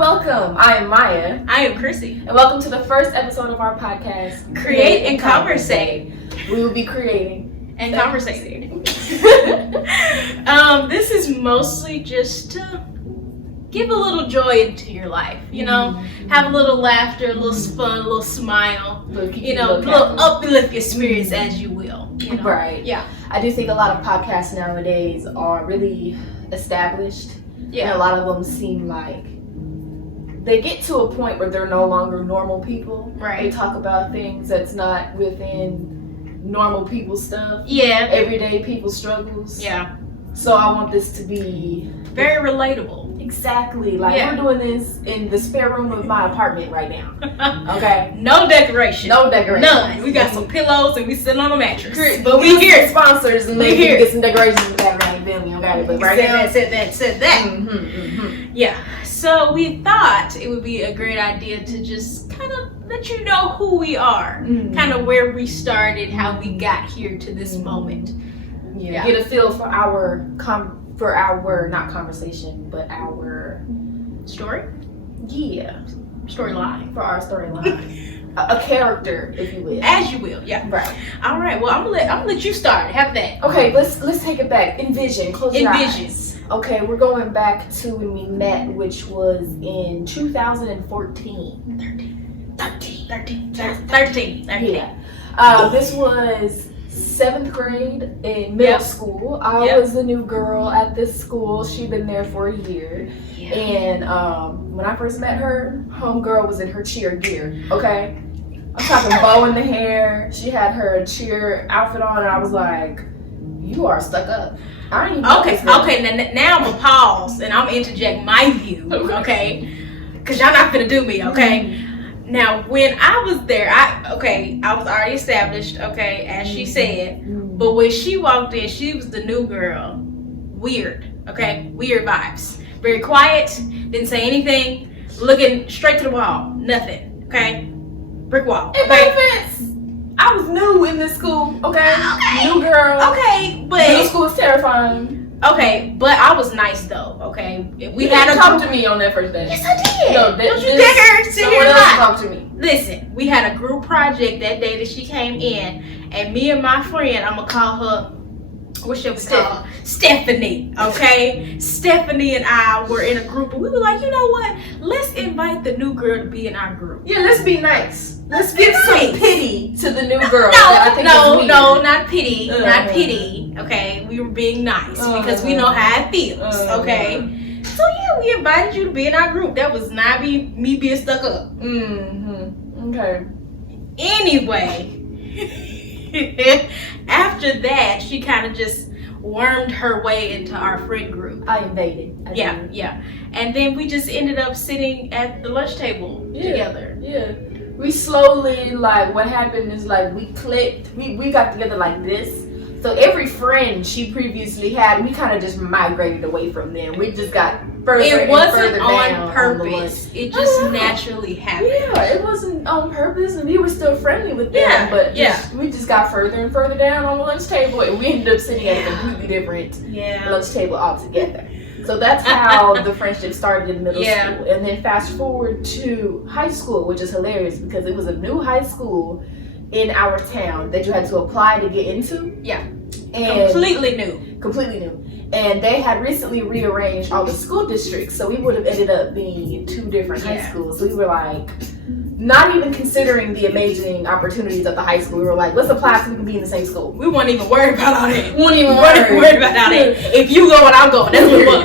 welcome. I am Maya. I am Chrissy. And welcome to the first episode of our podcast, Create and Conversate. We will be creating and conversating. This is mostly just to give a little joy into your life, you know, have a little laughter, a little fun, a little smile, a little uplift your spirits as you will. You know? Right. Yeah. I do think a lot of podcasts nowadays are really established. Yeah. And a lot of them seem like they get to a point where they're no longer normal people. Right. They talk about things that's not within normal people's stuff. Yeah. Everyday people's struggles. Yeah. So I want this to be very relatable. Exactly. Like we're doing this in the spare room of my apartment right now. Okay. No decoration. None. We got some pillows and we sitting on a mattress. But we here sponsors and maybe get some decorations in the background. You feel me? Okay. But right now, said that. Yeah. So we thought it would be a great idea to just kind of let you know who we are, kind of where we started, how we got here to this moment. Yeah. Get a feel for our not conversation, but our story. Yeah. Storyline. For our storyline. a character, if you will. As you will. Yeah. Right. All right. Well, I'm gonna let you start. Have that. Okay. Let's take it back. Envision. Close your Envision. eyes. Okay, we're going back to when we met, which was in 2014. 13. Yeah. This was 7th grade in middle school. I was the new girl at this school. She'd been there for a year. Yeah. And when I first met her, homegirl was in her cheer gear. Okay? I'm talking bow in the hair. She had her cheer outfit on, and I was like, you are stuck up. I ain't okay. Now I'm gonna pause and I'm gonna interject my view, okay? Because y'all not gonna do me, okay? Now, when I was there, I was already established, okay, as she said. But when she walked in, she was the new girl. Weird, okay? Weird vibes. Very quiet. Didn't say anything. Looking straight to the wall. Nothing, okay? Brick wall. In my defense, I was new in this school, okay? New girl. Okay, but middle school is terrifying. Okay, but I was nice though, okay? We had to talk to me on that first day. Yes, I did. No, don't you dare sit here and talk to me. Listen, we had a group project that day that she came in, and me and my friend, I'm gonna call her, what should we call her? Stephanie, okay? Stephanie and I were in a group, and we were like, you know what? Let's invite the new girl to be in our group. Yeah, let's be nice. Let's give some pity to the new girl. No, not pity. Not pity. Okay, we were being nice because we know how it feels. Okay, so yeah, we invited you to be in our group. That was not me being stuck up. Okay. Anyway, after that, she kind of just wormed her way into our friend group. I invaded. Yeah. And then we just ended up sitting at the lunch table together. Yeah. We slowly, like, what happened is, like, we clicked. We got together like this. So every friend she previously had, we kind of just migrated away from them. We just got further and further down. It wasn't on purpose. It just naturally happened. Yeah, it wasn't on purpose, and we were still friendly with them. But we just got further and further down on the lunch table, and we ended up sitting at a completely different lunch table altogether. So that's how the friendship started in middle school. And then fast forward to high school, which is hilarious because it was a new high school in our town that you had to apply to get into. Yeah. And completely new. And they had recently rearranged all the school districts. So we would have ended up being in 2 different high schools. So we were like, not even considering the amazing opportunities of the high school. We were like, let's apply so we can be in the same school. We weren't even worried about all that. We weren't even worried about all that. If you going, I'm going. That's what it was.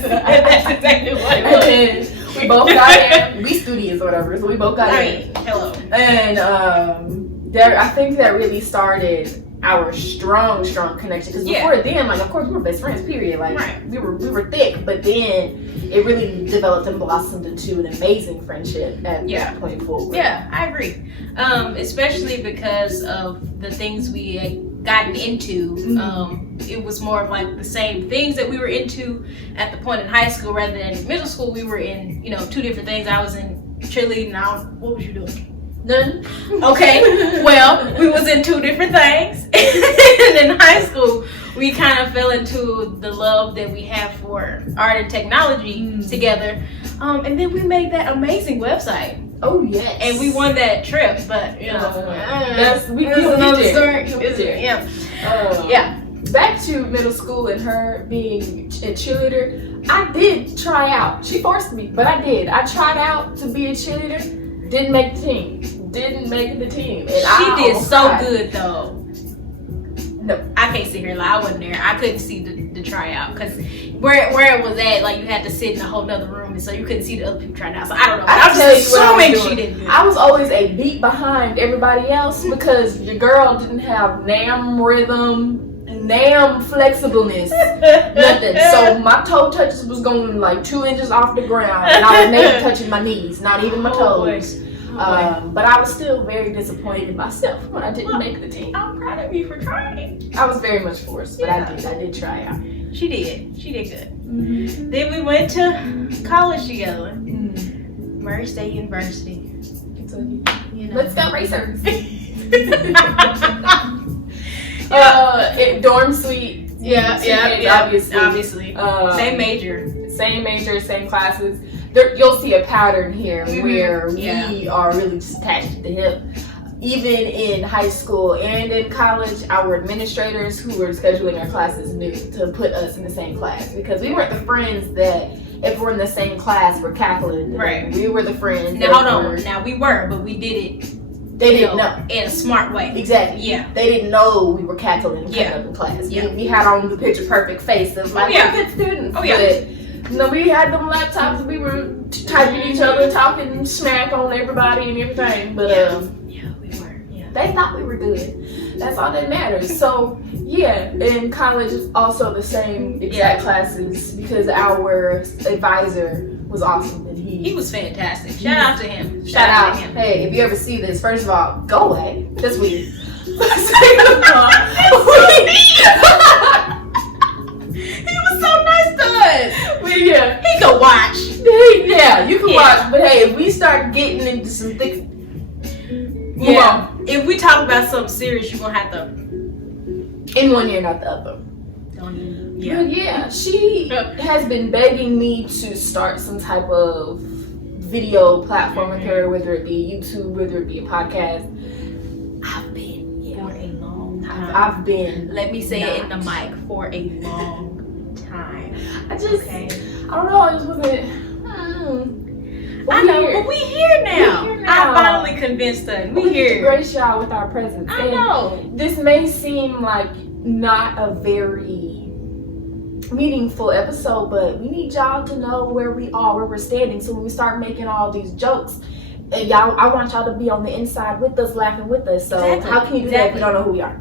That's exactly what it was. We both got in. We studious or whatever, so we both got in. Hello. And I think that really started our strong connection. Because before then, like, of course, we were best friends. Period. Like, we were thick, but then it really developed and blossomed into an amazing friendship at that point forward. Yeah, I agree. Especially because of the things we had gotten into. It was more of like the same things that we were into at the point in high school rather than in middle school. We were in, 2 different things. I was in cheerleading. What was you doing? None. Okay. Well, we was in 2 different things. And in high school, we kind of fell into the love that we have for art and technology together. And then we made that amazing website. Oh yes. And we won that trip, but that's another story. Yeah. Back to middle school and her being a cheerleader. I did try out. She forced me, but I did. I tried out to be a cheerleader. Didn't make the team. And she did so good though. No, I can't sit here. Like, I wasn't there. I couldn't see the tryout because where it was at, like you had to sit in a whole nother room, and so you couldn't see the other people trying out. So I don't know. I'm just assuming she did good. I was always a beat behind everybody else because the girl didn't have NAM rhythm. NAM flexibleness, nothing. So my toe touches was going like 2 inches off the ground, and I was maybe touching my knees, not even my toes. But I was still very disappointed in myself when I didn't make the team. I'm proud of you for trying. I was very much forced, but I did try out. She did good. Then we went to college together, Murray State University. Let's go racers. Dorm suite. Obviously. Same major, same classes. You'll see a pattern here where we are really just attached to the hip. Even in high school and in college, our administrators who were scheduling our classes knew to put us in the same class because we weren't the friends that if we're in the same class we're cackling. Right. We were the friends. Now hold on. Now we were, but we did it. They didn't know. In a smart way. Exactly. Yeah. They didn't know we were cackling in class. Yeah. We had on the picture perfect faces like we're good students. Oh yeah. But, we had them laptops. We were typing each other, talking smack on everybody and everything. But we were. Yeah. They thought we were good. That's all that matters. So in college also the same exact classes because our advisor was awesome and he was fantastic. Shout out to him. Shout out to him. Hey, if you ever see this, first of all, go away. That's weird. Second of all, he was so nice to us. He could watch. You can watch. But hey, if we start getting into some thick, if we talk about something serious, you're gonna have to in one ear, not the other. But she has been begging me to start some type of video platform with her, whether it be YouTube, whether it be a podcast. I've been for a long time. I've been. Let me say it in the mic for a long time. I don't know. I just wasn't. I know, but we here now. I finally convinced her. We here. Grace y'all with our presence. I know. This may seem like not a very meaningful episode, but we need y'all to know where we are, where we're standing. So when we start making all these jokes, I want y'all to be on the inside with us, laughing with us. So how can you do that if you don't know who we are?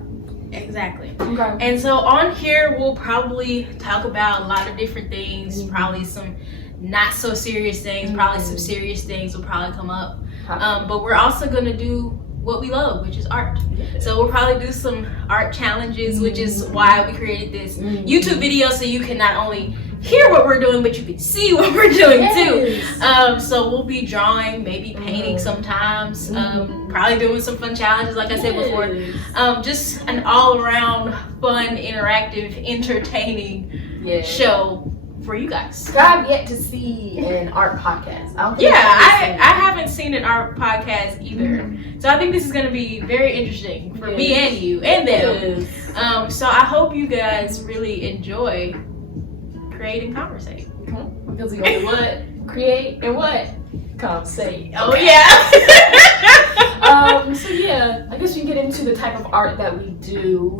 Exactly. Okay. And so on here, we'll probably talk about a lot of different things, probably some not so serious things, probably some serious things will probably come up. But we're also going to do what we love, which is art. So we'll probably do some art challenges, which is why we created this YouTube video, so you can not only hear what we're doing, but you can see what we're doing too. So we'll be drawing, maybe painting sometimes, probably doing some fun challenges like I said before. Just an all-around fun, interactive, entertaining show for you guys. I've yet to see an art podcast. I haven't seen an art podcast either. So I think this is going to be very interesting for me and you and them. So I hope you guys really enjoy Create and Conversate. Because we only what? Create and what? Conversate. Oh yeah. I guess we can get into the type of art that we do.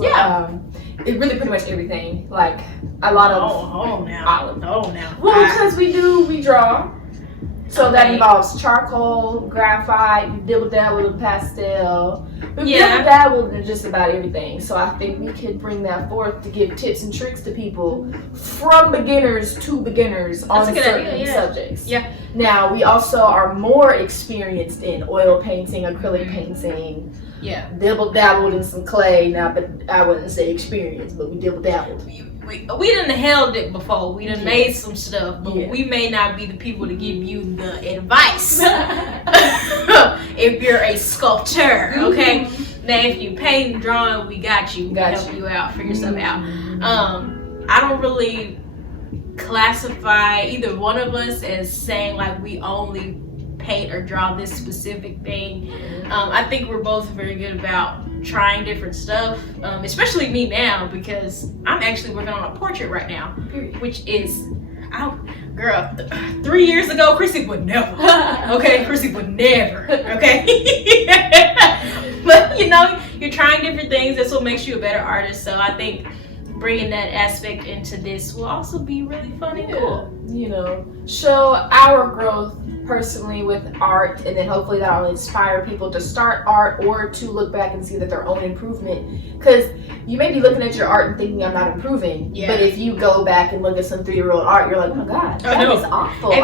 It really pretty much everything. Like a lot of Well, because we draw. So that involves charcoal, graphite, we dibble dabble with pastel. We dibble dabble in just about everything. So I think we could bring that forth to give tips and tricks to people from beginners to beginners on certain subjects. Now we also are more experienced in oil painting, acrylic painting. Dibble dabbled in some clay. Now, but I wouldn't say experienced, but we dibble dabbled. We done held it before. We done made some stuff, but we may not be the people to give you the advice. If you're a sculptor, okay? Now, if you paint and drawing, we got you. We help you out, figure stuff out. I don't really classify either one of us as saying like we only paint or draw this specific thing. I think we're both very good about trying different stuff, especially me now, because I'm actually working on a portrait right now, which is, girl, 3 years ago, Chrissy would never. Okay, Chrissy would never. Okay, but you know, you're trying different things. That's what makes you a better artist. So I think bringing that aspect into this will also be really fun and cool. You know, show our growth personally with art, and then hopefully that'll inspire people to start art or to look back and see that their own improvement. Because you may be looking at your art and thinking I'm not improving, but if you go back and look at some 3-year-old art, you're like, oh my god, that is awful. And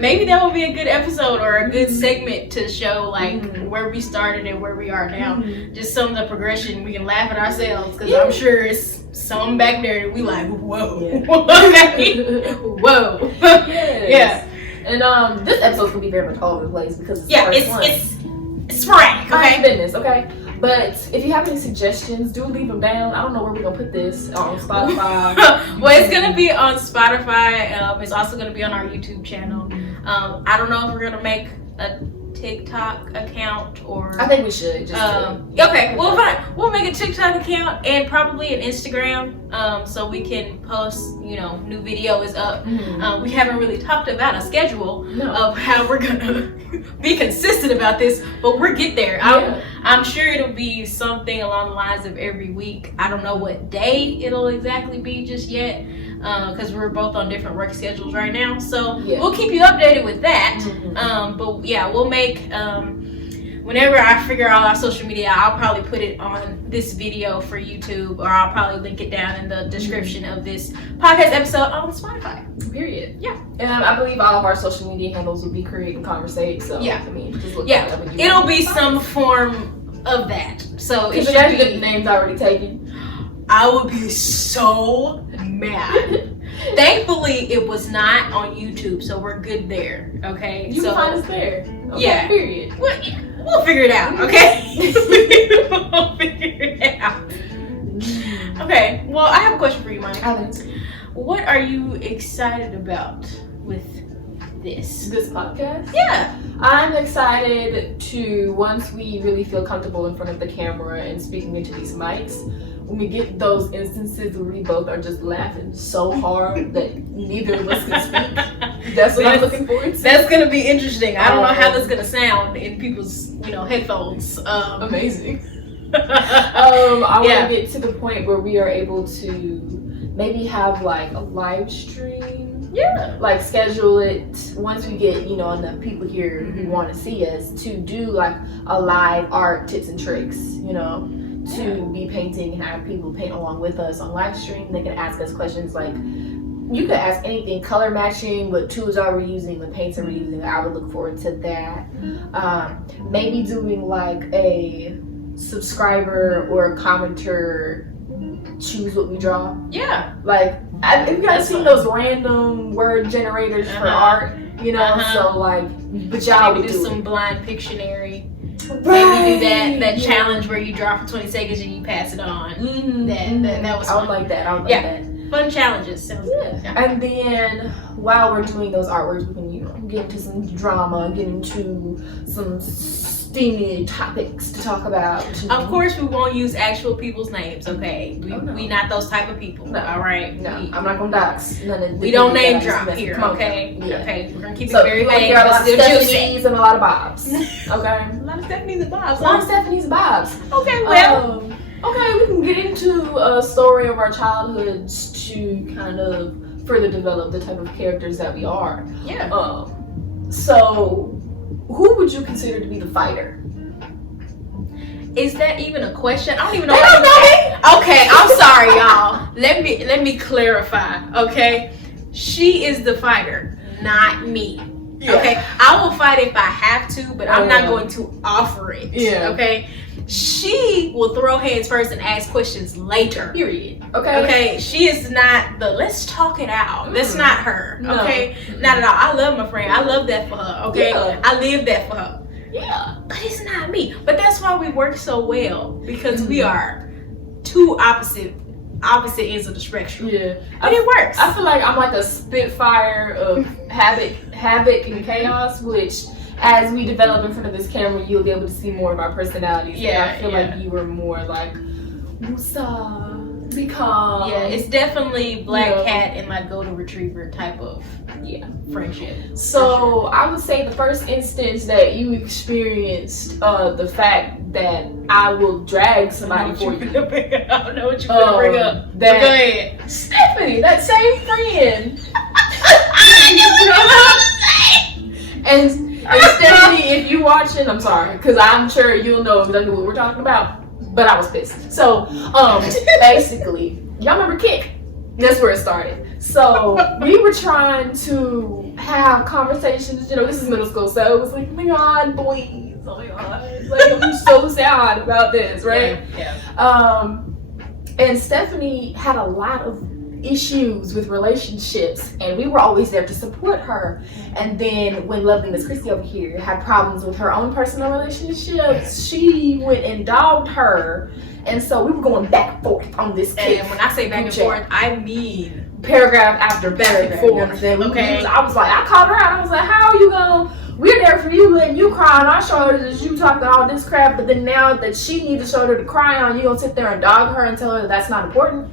maybe that will be a good episode or a good segment to show like where we started and where we are now. Just some of the progression. We can laugh at ourselves, because I'm sure it's some back there that we like, whoa. Whoa. Yeah. And this episode could be very much all over the place because it's sporadic, okay? Business, okay? But if you have any suggestions, do leave them down. I don't know where we're gonna put this on Spotify. Well, it's gonna be on Spotify. It's also gonna be on our YouTube channel. I don't know if we're gonna make a TikTok account or. I think we should. Okay, well, fine. We'll make a TikTok account and probably an Instagram, so we can post. You know, new video is up. We haven't really talked about a schedule of how we're gonna be consistent about this, but we'll get there. I'm sure it'll be something along the lines of every week. I don't know what day it'll exactly be just yet, because we're both on different work schedules right now. So we'll keep you updated with that. But yeah, we'll make whenever I figure out our social media, I'll probably put it on this video for YouTube, or I'll probably link it down in the description of this podcast episode on Spotify. Period. Yeah. And I believe all of our social media handles will be Create Conversate. So I mean, just look it up. It'll be some form of that. So it should be. The name's already taken. I would be so mad. Thankfully, it was not on YouTube, so we're good there. Okay, you can find us there. Okay, yeah. Period. We'll figure it out. Okay. We'll figure it out. Okay. Well, I have a question for you, Maya. What are you excited about with this podcast? Yeah. I'm excited to, once we really feel comfortable in front of the camera and speaking into these mics, when we get those instances where we both are just laughing so hard that neither of us can speak. That's what I'm looking forward to. That's gonna be interesting. I don't know how that's gonna sound in people's, headphones. Amazing. I want to get to the point where we are able to maybe have like a live stream. Yeah. Like schedule it once we get, enough people here who want to see us, to do like a live art tips and tricks, to be painting and have people paint along with us on live stream. They can ask us questions like, you could ask anything, color matching, what tools are we using, what paints are we using. I would look forward to that. Maybe doing like a subscriber or a commenter choose what we draw. Yeah. Like, have you guys seen those random word generators for art? So like, but y'all would do do some blind Pictionary. Right. Maybe do that challenge where you draw for 20 seconds and you pass it on. That was fun. I would like that. Fun challenges. Sounds good. Yeah. And then while we're doing those artworks, we can get into some drama, get into some steamy topics to talk about. Of course, we won't use actual people's names. Okay, we not those type of people. No. All right. No, I'm not gonna dox none of. We don't name drop here. Okay. Yeah. Okay. We're gonna keep it very vague. A lot of Stephanies and a lot of Bobs. Okay. A lot of Stephanies and Bobs. A lot of Stephanies and Bobs. Okay. Well. Okay, we can get into a story of our childhoods to kind of further develop the type of characters that we are. Yeah. So, who would you consider to be the fighter? Is that even a question? I don't even know. Okay, I'm sorry, y'all. Let me clarify. Okay, she is the fighter, not me. Yeah. Okay, I will fight if I have to, but I'm not going to offer it. Yeah. Okay. She will throw hands first and ask questions later. Period. Okay. Okay. She is not the let's talk it out. That's not her. No. Okay. Not at all. I love my friend. I love that for her. Okay. Yeah. I live that for her. Yeah. But it's not me. But that's why we work so well, because we are two opposite opposite ends of the spectrum. Yeah, But it works. I feel like I'm like a spitfire of havoc and chaos, which as we develop in front of this camera, you'll be able to see more of our personalities. Yeah, and I feel like you were more like, Musa, be calm. Yeah, it's definitely black cat and like golden retriever type of friendship. So I would say the first instance that you experienced the fact that I will drag somebody for you. I don't know what you're gonna bring up. That Go ahead. Stephanie, that same friend. And Stephanie, if you watching, I'm sorry, because I'm sure you'll know exactly what we're talking about. But I was pissed. So basically, y'all remember Kick? That's where it started. So we were trying to have conversations. You know, this is middle school, so it was like, oh my god, boys, oh my god, like I'm so sad about this, right? Yeah. And Stephanie had a lot of issues with relationships, and we were always there to support her. And then when lovely Miss Chrissy over here had problems with her own personal relationships, she went and dogged her, and so we were going back and forth on this Kick. And when I say back and forth, I mean paragraph after paragraph. Okay, I was like, I called her out. I was like, how are you gonna? We're there for you, letting you cry on our shoulders as you talking all this crap, but then now that she needs a shoulder to cry on, you gonna sit there and dog her and tell her that that's not important?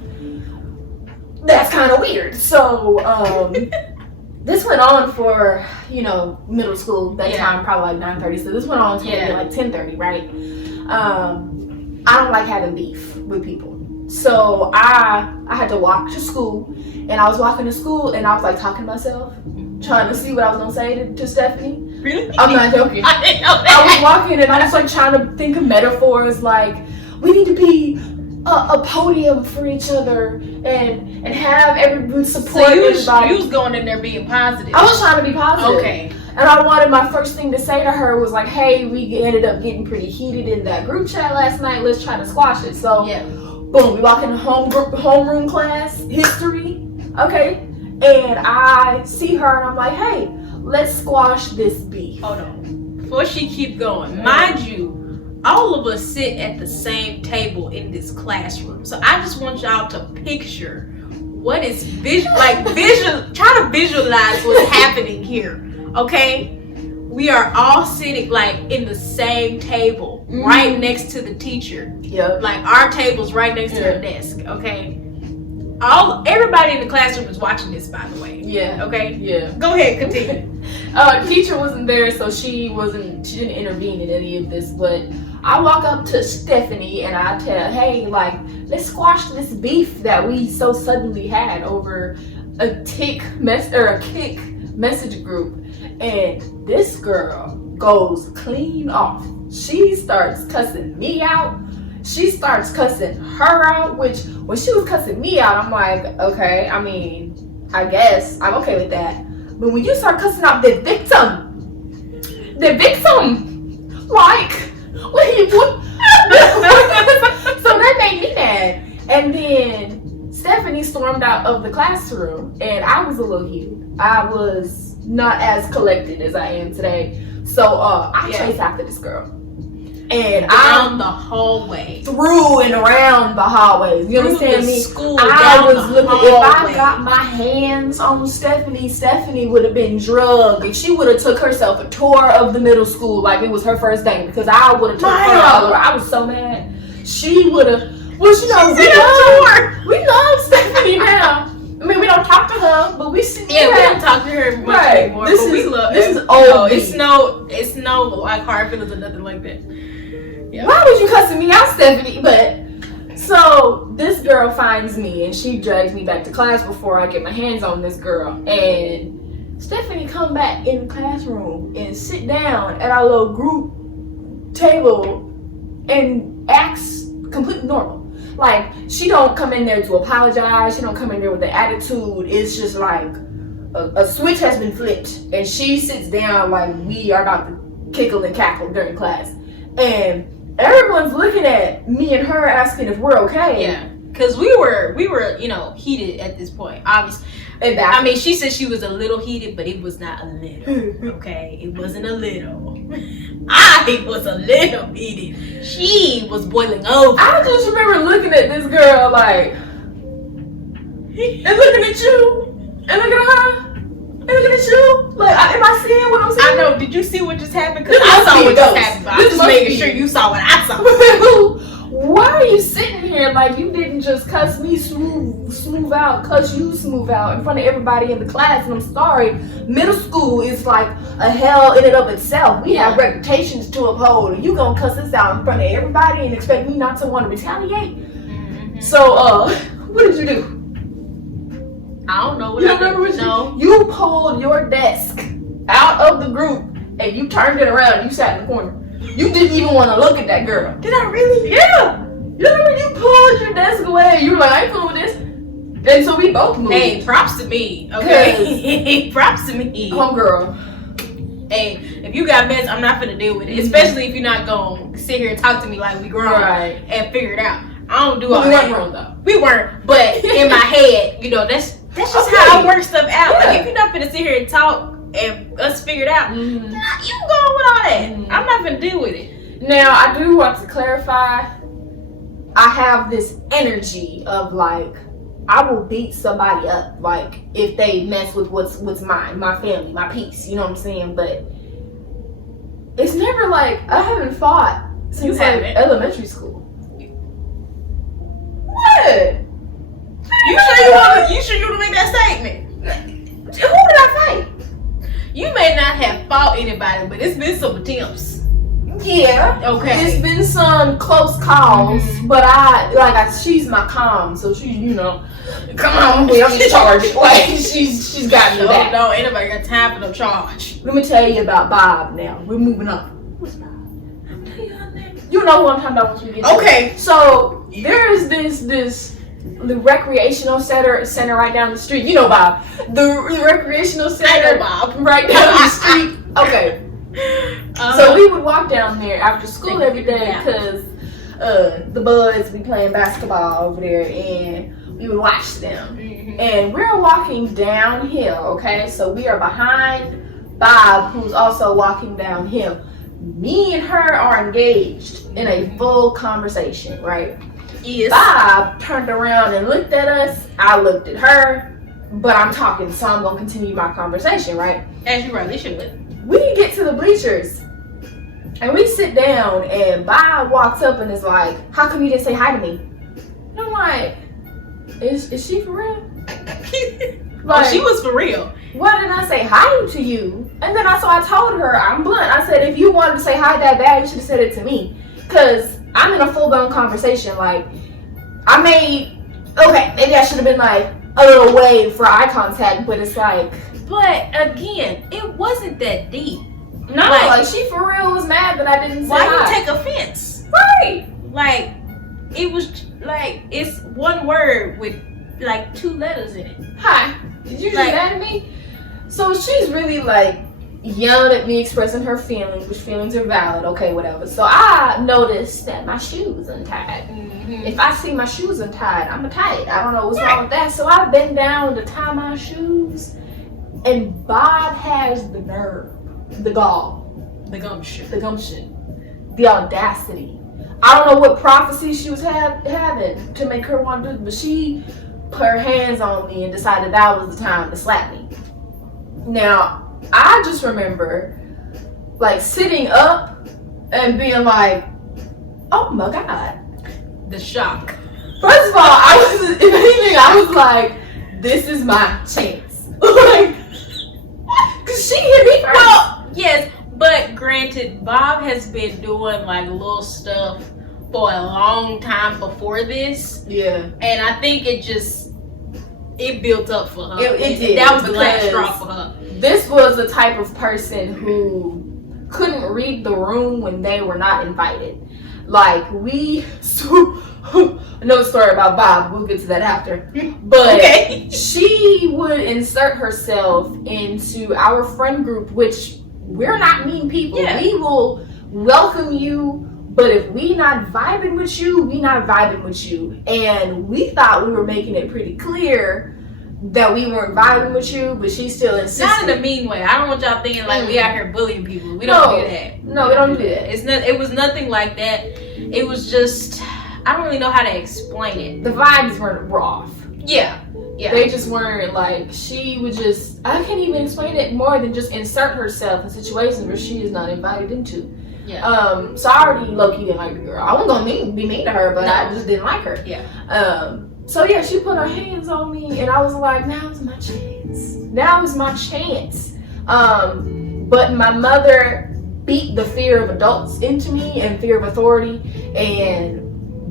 That's kind of weird. So this went on for, you know, middle school that time, probably like 9:30. So this went on until like 10:30, right? I don't like having beef with people. So I had to walk to school, and I was walking to school, and I was like talking to myself, trying to see what I was gonna say to Stephanie. Really? I'm not joking. I didn't know that. I was walking, and I was like trying to think of metaphors, like we need to be a podium for each other and have everybody support everybody. You was going in there being positive. I was trying to be positive. Okay. And I wanted my first thing to say to her was like, hey, we ended up getting pretty heated in that group chat last night. Let's try to squash it. So, boom, we walk into homeroom class, history, okay? And I see her and I'm like, hey, let's squash this beef. Hold on. Before she keep going, mind you, all of us sit at the same table in this classroom. So I just want y'all to picture what is try to visualize what's happening here. Okay? We are all sitting like in the same table, right next to the teacher. Yep. Like our table's right next to her desk, okay? Everybody in the classroom is watching this, by the way. Yeah. Okay? Yeah. Go ahead, continue. The teacher wasn't there, so she didn't intervene in any of this, but I walk up to Stephanie and I tell her, hey, like, let's squash this beef that we so suddenly had over a Kick message group. And this girl goes clean off. She starts cussing me out. She starts cussing her out, which when she was cussing me out, I'm like, okay, I mean, I guess I'm okay with that. But when you start cussing out the victim, like, what? So that made me mad. And then Stephanie stormed out of the classroom, and I was a little heated. I was not as collected as I am today. So I chased after this girl. And down the hallway. Through and around the hallways. You understand me? School, I was looking. If I got my hands on Stephanie would have been drugged. If she would have took herself a tour of the middle school like it was her first day, because I would have took her all over. I was so mad. She would have. Well, you know, we love Stephanie now. I mean, we don't talk to her, but we see. Yeah, we don't talk to her much anymore. This but is, we love. This is old. It's no like hard feelings or nothing like that. Yeah. Why was you cussing me out, Stephanie? But so this girl finds me and she drags me back to class before I get my hands on this girl. And Stephanie come back in the classroom and sit down at our little group table and acts completely normal. Like, she don't come in there to apologize. She don't come in there with the attitude. It's just like a switch has been flipped, and she sits down like we are about to kickle and cackle during class. And everyone's looking at me and her asking if we're okay. Yeah, because we were, you know, heated at this point, obviously. Exactly. I mean, she said she was a little heated, but it was not a little. Okay, it wasn't a little. I was a little heated. She was boiling over. I just remember looking at this girl like, and looking at you and looking at her and looking at you. Like, am I seeing what I'm seeing? I know. Did you see what just happened? Because I saw what just happened. But I'm just making sure you saw what I saw. Why are you sitting here like you didn't just cuss me smooth out, cuss you smooth out in front of everybody in the class? And I'm sorry, middle school is like a hell in and of itself. We have reputations to uphold, and you gonna cuss us out in front of everybody and expect me not to want to retaliate? Mm-hmm. So, what did you do? I don't know. You don't remember what you pulled your desk out of the group and you turned it around and you sat in the corner. You didn't even want to look at that girl. Did I really? Yeah. You remember you pulled your desk away. You were like, I ain't fooling with this. And so we both moved. Hey, props to me. Okay. Props to me. Homegirl. Hey, if you got mess, I'm not finna deal with it. Especially if you're not gonna sit here and talk to me like we grown and figure it out. I don't do all that. We weren't grown though. We weren't. But in my head, that's just how I work stuff out. Yeah. Like if you're not finna sit here and talk and us figure it out, then you going with all that. I'm not gonna deal with it. Now I do want to clarify, I have this energy of like, I will beat somebody up, like if they mess with what's mine, my family, my peace, you know what I'm saying? But it's never like, I haven't fought since like elementary school. What? You sure you want to make that statement? Who did I fight? You may not have fought anybody, but it's been some attempts. Yeah. Okay. It's been some close calls, but she's my calm, so she, come on, I'm in charge. Like she's got me back. No, anybody got time for no charge. Let me tell you about Bob now. We're moving on. What's Bob? I'll tell you her name. You know who I'm talking about once we get to it. So there is the recreational center right down the street. You know Bob. The recreational center. I know Bob. Right down the street. Okay. So we would walk down there after school every day because the buds be playing basketball over there and we would watch them. Mm-hmm. And we're walking downhill, okay? So we are behind Bob, who's also walking downhill. Me and her are engaged in a full conversation, right? Yes. Bob turned around and looked at us. I looked at her, but I'm talking, so I'm gonna continue my conversation, right? As you rightly should. We get to the bleachers and we sit down and Bob walks up and is like, how come you didn't say hi to me? And I'm like, is she for real? Like, she was for real. Why didn't I say hi to you? And then I told her, I'm blunt. I said, if you wanted to say hi that bad, you should have said it to me. Because I'm in a full-blown conversation. Like, maybe I should have been like a little wave for eye contact, but it's like. But again, it wasn't that deep. No, like she for real was mad that I didn't say hi. Why you take offense? Right. Like, it was like, it's one word with like 2 letters in it. Hi. Did you just mad at me? So she's really like yelling at me, expressing her feelings, which feelings are valid. Okay, whatever. So I noticed that my shoe was untied. Mm-hmm. If I see my shoes untied, I'm tight. I don't know what's wrong with that. So I bend down to tie my shoes. And Bob has the nerve, the gall, the gumption, the audacity. I don't know what prophecy she was having to make her want to do it, but she put her hands on me and decided that was the time to slap me. Now, I just remember like sitting up and being like, oh my God. The shock. First of all, I was like, this is my chance. Like, cause she hit me first. Well, yes, but granted, Bob has been doing like little stuff for a long time before this. Yeah. And I think it built up for her. It did. That was the last straw for her. This was the type of person who couldn't read the room when they were not invited. Like another story about Bob, we'll get to that after. But she would insert herself into our friend group, which we're not mean people. Yeah. We will welcome you, but if we not vibing with you, we not vibing with you. And we thought we were making it pretty clear that we weren't vibing with you, but she still insisted. Not in a mean way. I don't want y'all thinking like we out here bullying people. We don't do that. No, we don't do that. It was nothing like that. It was just, I don't really know how to explain it. The vibes were off. Yeah. Yeah. They just weren't like, she would just, I can't even explain it more than just insert herself in situations where she is not invited into. Yeah. So I already low-key didn't like the girl. I wasn't gonna be mean to her, but I just didn't like her. Yeah. So yeah, she put her hands on me, and I was like, now is my chance. Now is my chance. But my mother beat the fear of adults into me and fear of authority, and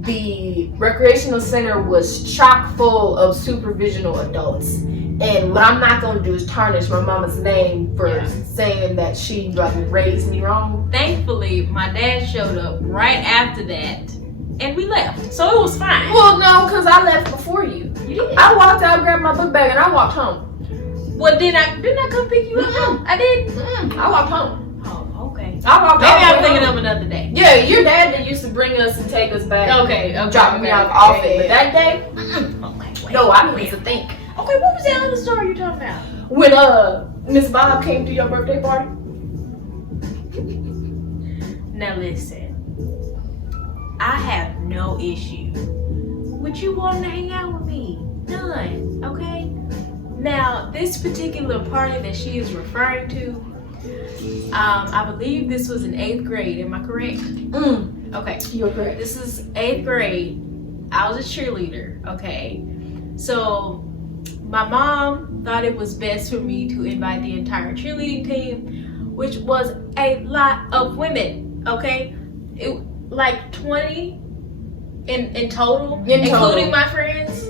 the recreational center was chock full of supervisional adults. And what I'm not going to do is tarnish my mama's name for saying that she raised me wrong. Thankfully, my dad showed up right after that, and we left. So it was fine. Well, no, because I left before you. You did. I walked out, grabbed my book bag, and I walked home. Well, didn't I come pick you up? I did. I walked home. Oh, okay. I walked Maybe I'm home. thinking of another day. Yeah, your dad that used to bring us and take us back. Okay. Drop me off often. But that day, Okay. Wait. no, I need to think. Okay, what was that other story you talking about? When Miss Bob came to your birthday party. Now listen, I have no issue with you wanting to hang out with me. None. Okay. Now this particular party that she is referring to, I believe this was in 8th grade. Am I correct? Okay. You're correct. This is 8th grade. I was a cheerleader. Okay. So my mom thought it was best for me to invite the entire cheerleading team, which was a lot of women, okay? Like 20 in total, including my friends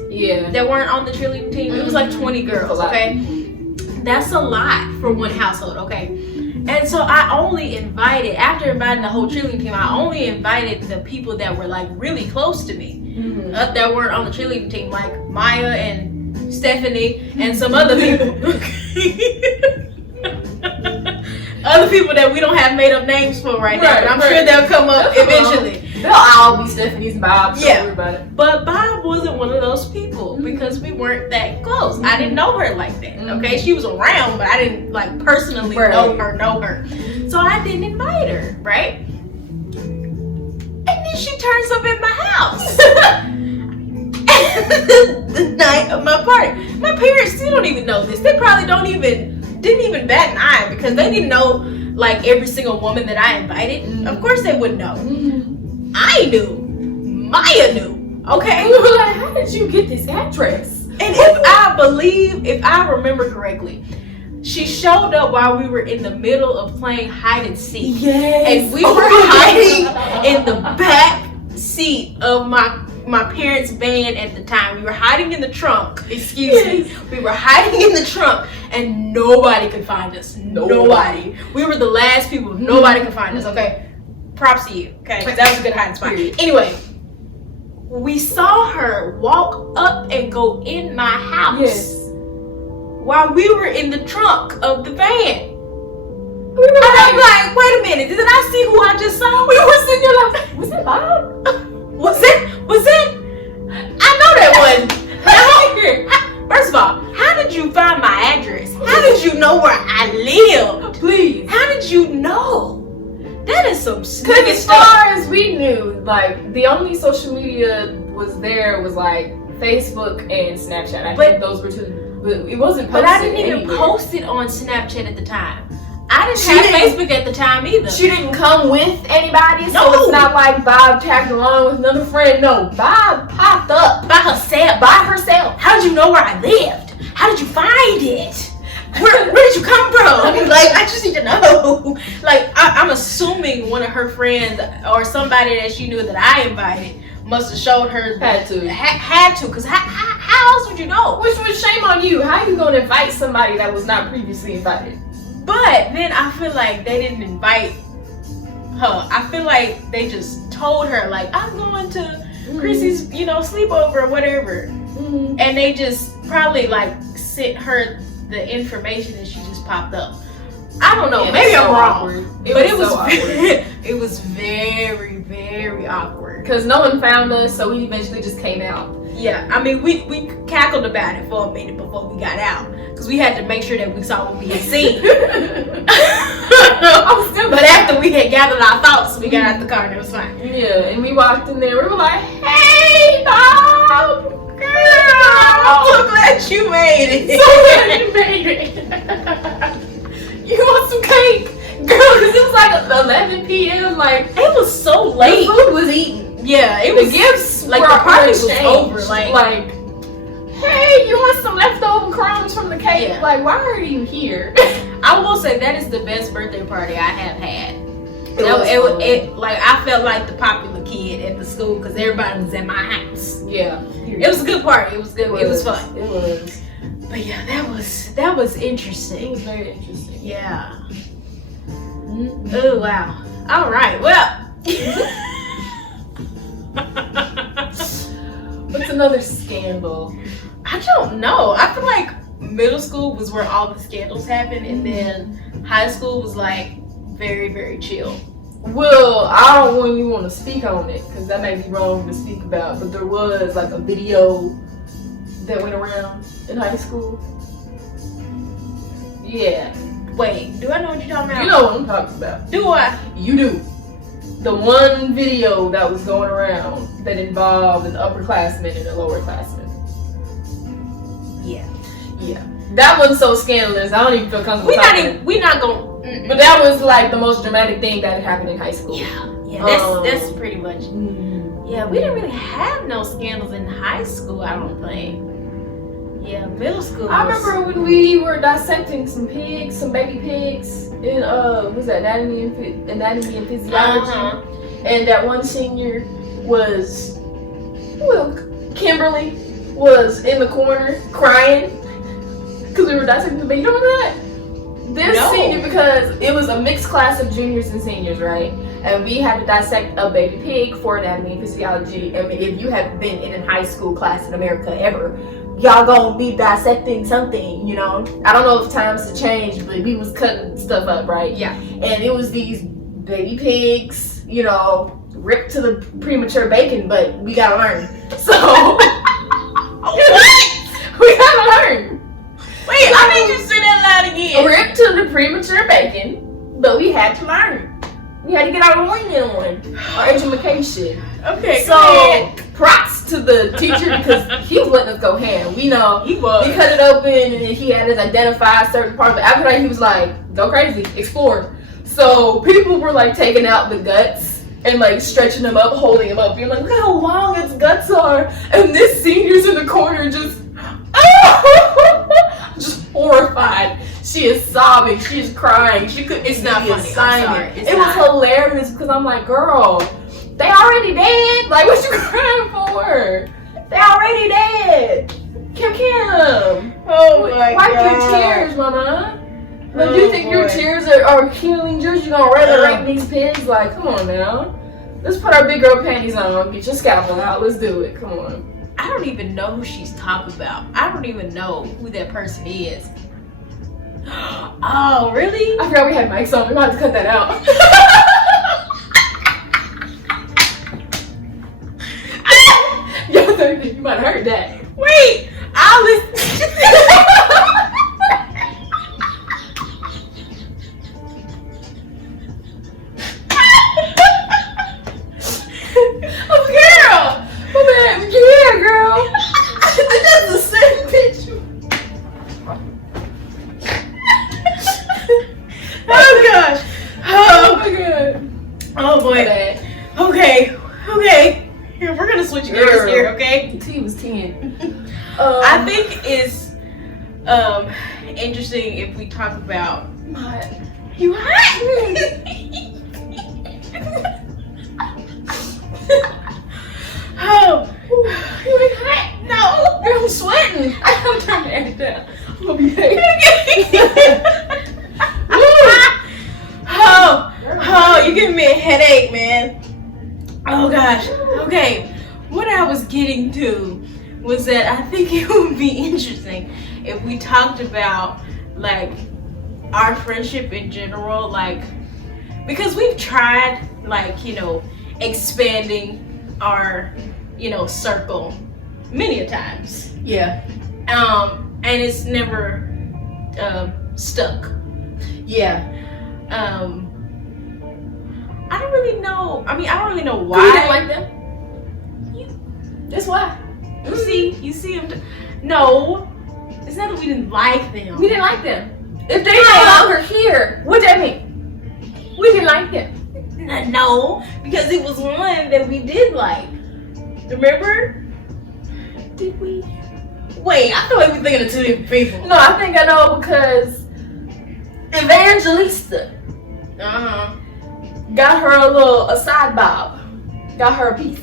that weren't on the cheerleading team. It was like 20 girls, okay? That's a lot for one household, okay? And so I only invited, after inviting the whole cheerleading team, I only invited the people that were like really close to me, that weren't on the cheerleading team, like Maya and Stephanie and some other people. Other people that we don't have made up names for right now, but I'm sure they'll come up eventually. They'll all be Stephanie's and Bob. Don't worry about it. But Bob wasn't one of those people because we weren't that close. I didn't know her like that. Okay, she was around, but I didn't like personally know her. So I didn't invite her, right? And then she turns up at my house. The night of my party. My parents still don't even know this. They probably didn't even bat an eye because they didn't know like every single woman that I invited. Of course they wouldn't know. I knew. Maya knew. Okay. We were like, how did you get this address? And if I remember correctly, she showed up while we were in the middle of playing hide and seek. Yes. And we were hiding in the back seat of my parents' van at the time. We were hiding in the trunk. Excuse me. We were hiding in the trunk and nobody could find us. Nobody. We were the last people. Nobody could find us. Okay. Props to you. Okay. Because that was a good hiding spot. Anyway, we saw her walk up and go in my house while we were in the trunk of the van. I'm like, wait a minute. Did I see who I just saw? We were sitting there like, was it Bob? Was it? I know that wasn't. First of all, how did you find my address? How did you know where I lived? Please. How did you know? That is some Because snippet as stuff. far as we knew, like the only social media was like Facebook and Snapchat. I think those were two. But it wasn't posted. But I didn't even anywhere. post it on Snapchat at the time. I didn't have Facebook at the time either. She didn't come with anybody, so No. it's not like Bob tagged along with another friend. No, Bob popped up by herself. How did you know where I lived? How did you find it? Where did you come from? Like, I just need to know. Like, I'm assuming one of her friends or somebody that she knew that I invited must have showed her. Had to, because how else would you know? Which was shame on you. How you gonna invite somebody that was not previously invited? But then I feel like they didn't invite her. I feel like they just told her, like, I'm going to Chrissy's, sleepover or whatever. And they just probably like sent her the information and she just popped up. I don't know. Maybe I'm wrong. But it was awkward. It was very, very awkward. Because no one found us, so we eventually just came out. Yeah, I mean, we cackled about it for a minute before we got out. Because we had to make sure that we saw what we had seen. But after we had gathered our thoughts, we got out the car and it was fine. Yeah, and we walked in there. We were like, hey, Bob! I'm so glad you made it. So glad you made it. You want some cake? Girl, because it was like 11 p.m. Like, It was so late. the food was eaten. Yeah, it The was gifts like were the party was exchanged. over. Like, hey, you want some leftover crumbs from the cake? Yeah. Like, why are you here? I will say that is the best birthday party I have had. Like I felt like the popular kid at the school because everybody was at my house. Yeah. It was a good party. It was good. It was fun. It was. But yeah, that was interesting. It was very interesting. Yeah. Mm-hmm. Oh wow. All right. Well. What's another scandal? I don't know. I feel like middle school was where all the scandals happened, and then high school was like very, very chill. Well, I don't really want to speak on it because that may be wrong to speak about, but there was like a video that went around in high school. Yeah. Wait, do I know what you're talking about? You know what I'm talking about. Do I? You do. The one video that was going around that involved an upperclassman and a lowerclassman. Yeah. Yeah. That wasn't so scandalous. I don't even feel comfortable We not gonna. But that was like the most dramatic thing that had happened in high school. Yeah. That's pretty much. Yeah, we didn't really have no scandals in high school. I don't think. Yeah, middle school. I remember when we were dissecting some pigs, some baby pigs in was that anatomy and physiology, and that one senior was, Kimberly was in the corner crying because we were dissecting the baby. You remember that? This senior, because it was a mixed class of juniors and seniors, right? And we had to dissect a baby pig for anatomy and physiology. I mean, if you have been in a high school class in America ever, y'all gonna be dissecting something, you know? I don't know if times have changed, but we was cutting stuff up, right? Yeah. And it was these baby pigs, you know, ripped to the premature bacon, but we gotta learn. So, we gotta learn. Wait, I need you to say that loud again. Ripped to the premature bacon, but we had to learn. We had to get our learning on, our education. Okay, so props to the teacher because he was letting us go ham. We know he was. We cut it open and he had us identify certain parts. But after that, he was like, "Go crazy, explore." So people were like taking out the guts and like stretching them up, holding them up. You're like, "Look how long its guts are," and this senior's in the corner just. Just horrified. She is sobbing. She is crying. She could. It's not funny. I'm sorry. It was hilarious because I'm like, girl, they already dead. Like, what you crying for? They already dead. Kim. Oh my God. Wipe your tears, mama. Like, you think your tears are healing tears? You gonna rather rape these pigs? Like, come on now. Let's put our big girl panties on. Get your scalpel out. Let's do it. Come on. I don't even know who she's talking about. I don't even know who that person is. Oh, really? I forgot we had mics on. We might have to cut that out. Yo, you might have heard that. Wait, I'll listen. That's the same picture. Oh gosh. Oh my God. Oh boy. Okay. Here, we're gonna switch gears here, okay? The T was 10. I think it's interesting if we talk about you hot. Oh, you ain't hot? No. Girl, I'm sweating. I'm trying to act down. I'm gonna be paid. Oh, you're giving me a headache, man. Oh gosh. Okay. What I was getting to was that I think it would be interesting if we talked about like our friendship in general, like because we've tried like, you know, expanding our, you know, circle many a times. Yeah. And it's never stuck. Yeah. I don't really know. I mean, I don't really know You why. didn't like them? That's why. You see them. No, it's not that we didn't like them. We didn't like them. If they no longer here, what that mean? We didn't like them. No, because it was one that we did like. Remember? Did we? Wait, I feel like we're thinking of two different people. No, I think I know because Evangelista got her a side bob, got her a piece.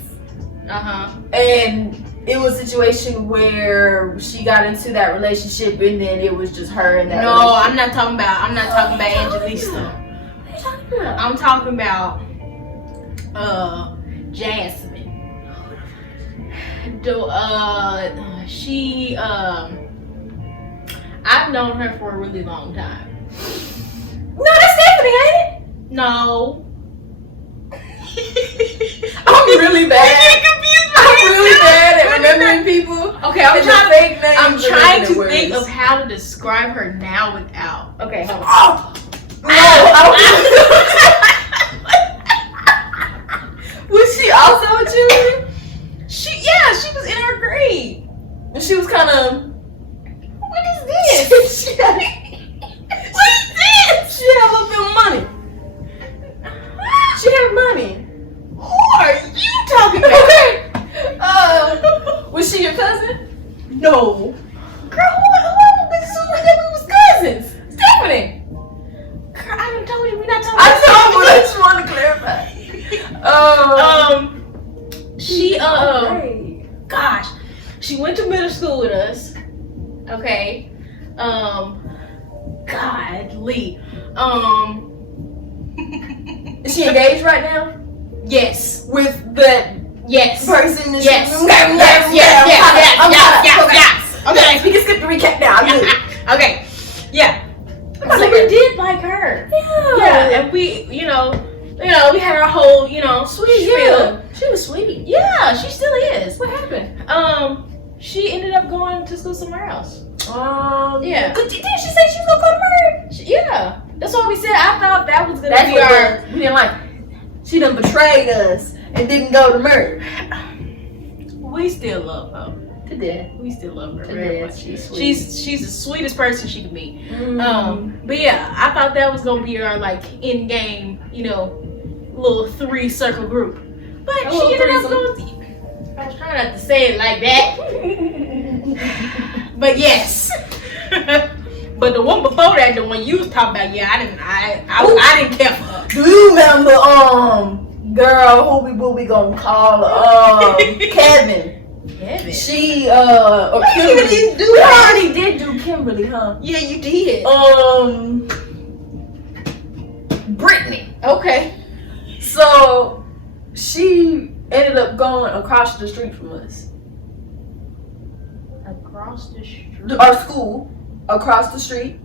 And it was a situation where she got into that relationship and then it was just her and that No, I'm not talking about Angelista. What are you talking about? I'm talking about Jasmine. I've known her for a really long time. No, that's Stephanie, ain't it? No. I'm really bad. I'm really bad at remembering people. Okay, I'm trying to think of how to describe her now without. Okay, hold on. Was she also a cheerleader? She was in our grade. And she was kind of. What is this? What is this? She had a little bit of money. She had money. Who are you talking about? Okay. Was she your cousin? No. Girl, who was that we was cousins? Stephanie. Girl, I done told you we're not talking I know, but I just want to clarify. Gosh, she went to middle school with us. Okay. Godly. Is she engaged right now? Yes. With that yes person? Yes. Okay, we can skip the recap now. Okay. Yeah. So we did like her. Yeah, and we, we had our whole, sweet spiel. She was sweet. Yeah, she still is. What happened? She ended up going to school somewhere else. Yeah. Didn't she say she was gonna go to Murray? Yeah. That's what we said. I thought that was gonna be our. We didn't like. She done betrayed us and didn't go to Murray. We still love her. Today. We still love her very much. She's sweet. She's the sweetest person she could be. But yeah, I thought that was gonna be our in game, little 3-circle group. But she ended up going. I was trying not to say it like that. But yes. But the one before that, the one you was talking about, yeah, I didn't care for her. Do you remember girl who we gonna call Kevin? Kevin. She or Kimberly. We already did do Kimberly, huh? Yeah, you did. Brittany. Okay. So she ended up going across the street from us. Across the street. Our school, across the street.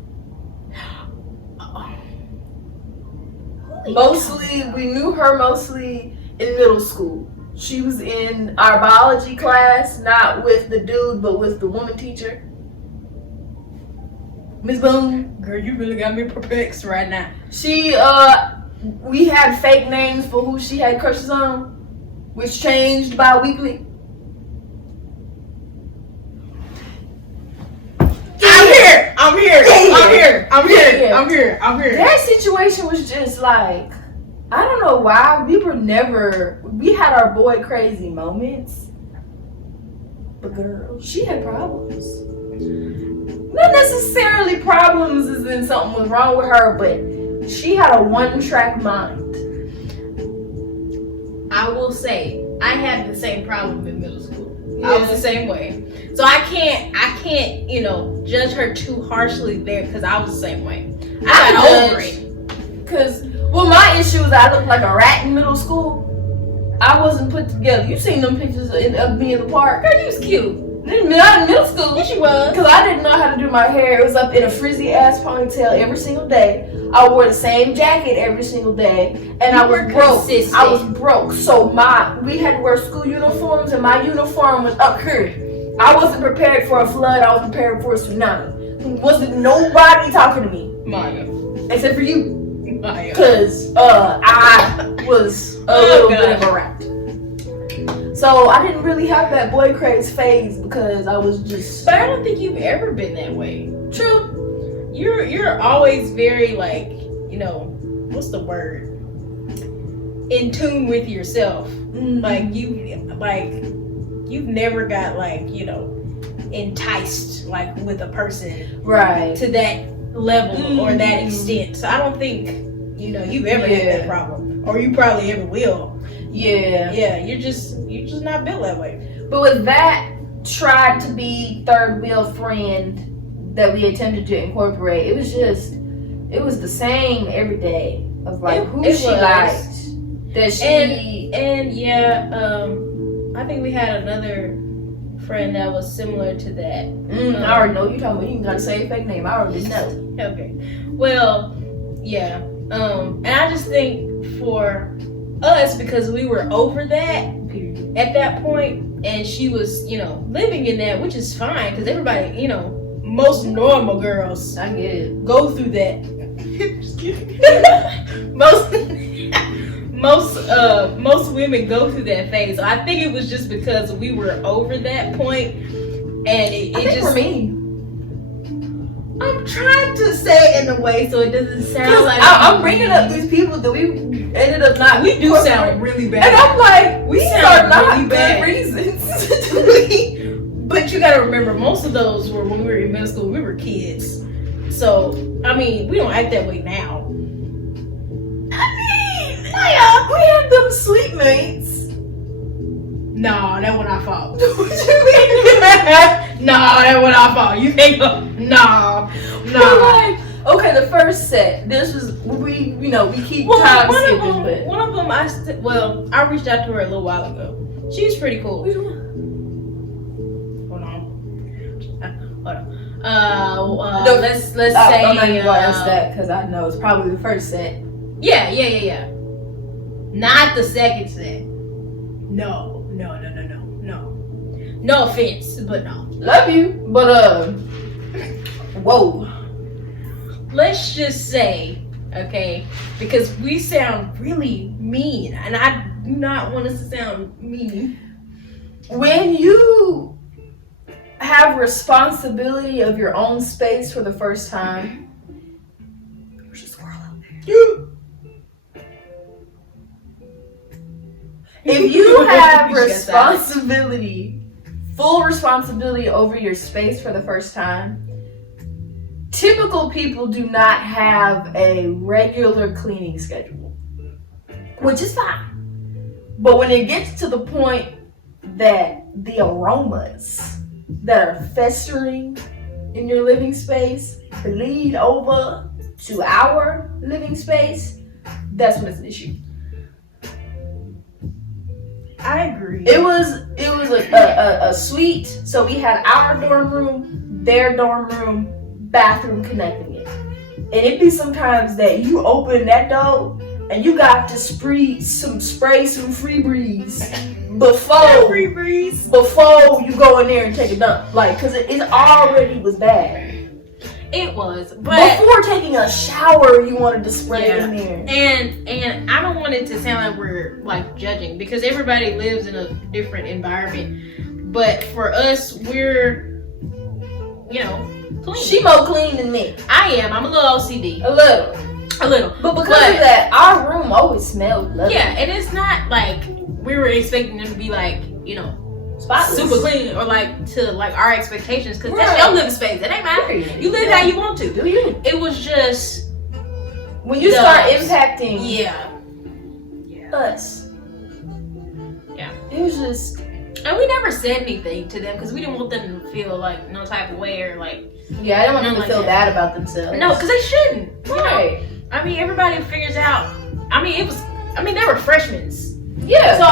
Mostly, we knew her mostly in middle school. She was in our biology class, not with the dude, but with the woman teacher. Miss Boone. Girl, you really got me perplexed right now. She, we had fake names for who she had crushes on, which changed bi-weekly. I'm here. That situation was just like, I don't know why. We had our boy crazy moments. But girl, she had problems. Not necessarily problems as in something was wrong with her, but she had a one-track mind. I will say, I had the same problem in middle school. Yeah. I was the same way. So I can't, judge her too harshly there because I was the same way. I got over it. Cause, my issue is I looked like a rat in middle school. I wasn't put together. You seen them pictures of me in the park. Girl, you was cute. Not in middle school. Yes, you was. Cause I didn't know how to do my hair. It was up in a frizzy ass ponytail every single day. I wore the same jacket every single day, and I was broke. Consistent. I was broke. So we had to wear school uniforms, and my uniform was up here. I wasn't prepared for a flood. I was prepared for a tsunami. Wasn't nobody talking to me, Maya, except for you. Maya. Cause I was a little bit of a rat. So I didn't really have that boy craze phase because I was just. But I don't think you've ever been that way. True. You're always very like, what's the word? In tune with yourself. Mm-hmm. You've never got like, enticed like with a person right to that level or that extent. So I don't think you've ever had that problem, or you probably ever will. Yeah, you're just not built that way. But with that tried to be third wheel friend that we attempted to incorporate, it was the same every day of like who she liked, that she and I think we had another friend that was similar to that. I already know you talking about. You gotta say a fake name. I already know. Okay. Well, yeah. And I just think for us, because we were over that at that point, and she was, living in that, which is fine, because everybody, most normal girls, I get it, go through that. Just kidding. most women go through that phase. So I think it was just because we were over that point, and it just for me. I'm trying to say it in a way so it doesn't sound like I'm bringing up these people that we ended up not. We do sound really bad, and I'm like, we sound are not really bad reasons. But you gotta remember, most of those were when we were in middle school. We were kids, so I mean, we don't act that way now. We had them sweet mates. No, that wasn't our fault. What you mean? No, that wasn't our fault. You think? No. Like, okay, the first set. This was we keep time skipping, but one of them I reached out to her a little while ago. She's pretty cool. Hold on. Let's say. I'm not even gonna ask that because I know it's probably the first set. Yeah. Not the second set. No. No offense, but no. Love you, but whoa. Let's just say, okay, because we sound really mean, and I do not want us to sound mean. When you have responsibility of your own space for the first time, there's a squirrel out there. If you have full responsibility over your space for the first time, typical people do not have a regular cleaning schedule, which is fine. But when it gets to the point that the aromas that are festering in your living space bleed over to our living space, that's when it's an issue. I agree. It was a suite, so we had our dorm room, their dorm room, bathroom connecting it. And it'd be sometimes that you open that door and you got to spray some free breeze before you go in there and take a dump, like, because it already was bad. It was, but before taking a shower, you wanted to spray in there. And I don't want it to sound like we're like judging, because everybody lives in a different environment. But for us, we're clean. She more clean than me. I am. I'm a little OCD. A little. But because of that, our room always smelled lovely. Yeah, and it's not like we were expecting them to be like spotless, super clean, or like to like our expectations, because that's your living space. It ain't mine. You live how you want to. Do you? It was just when you start impacting us. Yeah. It was just, and we never said anything to them because we didn't want them to feel like no type of way, or like I didn't want them to feel bad about themselves. No, because they shouldn't. Right. I mean, everybody figures out. They were freshmen. Yeah. So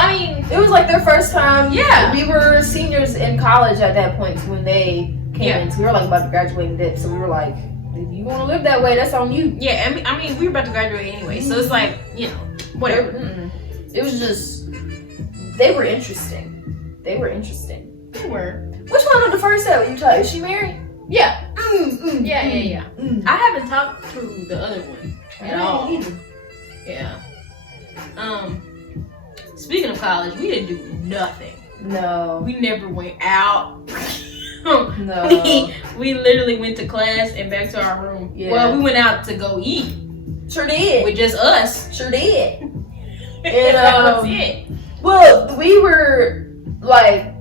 it was like their first time. Yeah. We were seniors in college at that point when they came in. So we were like about to graduate and dip. So we were like, if you want to live that way, that's on you. Yeah. We were about to graduate anyway. So it's like, whatever. It was just, they were interesting. They were. Which one of the first set you taught? Is she married? Yeah. Yeah. I haven't talked to the other one at all. Either. Yeah. Speaking of college, we didn't do nothing. No. We never went out. No. We literally went to class and back to our room. Yeah. Well, we went out to go eat. Sure did. With just us. Sure did. And that was it. Well, we were like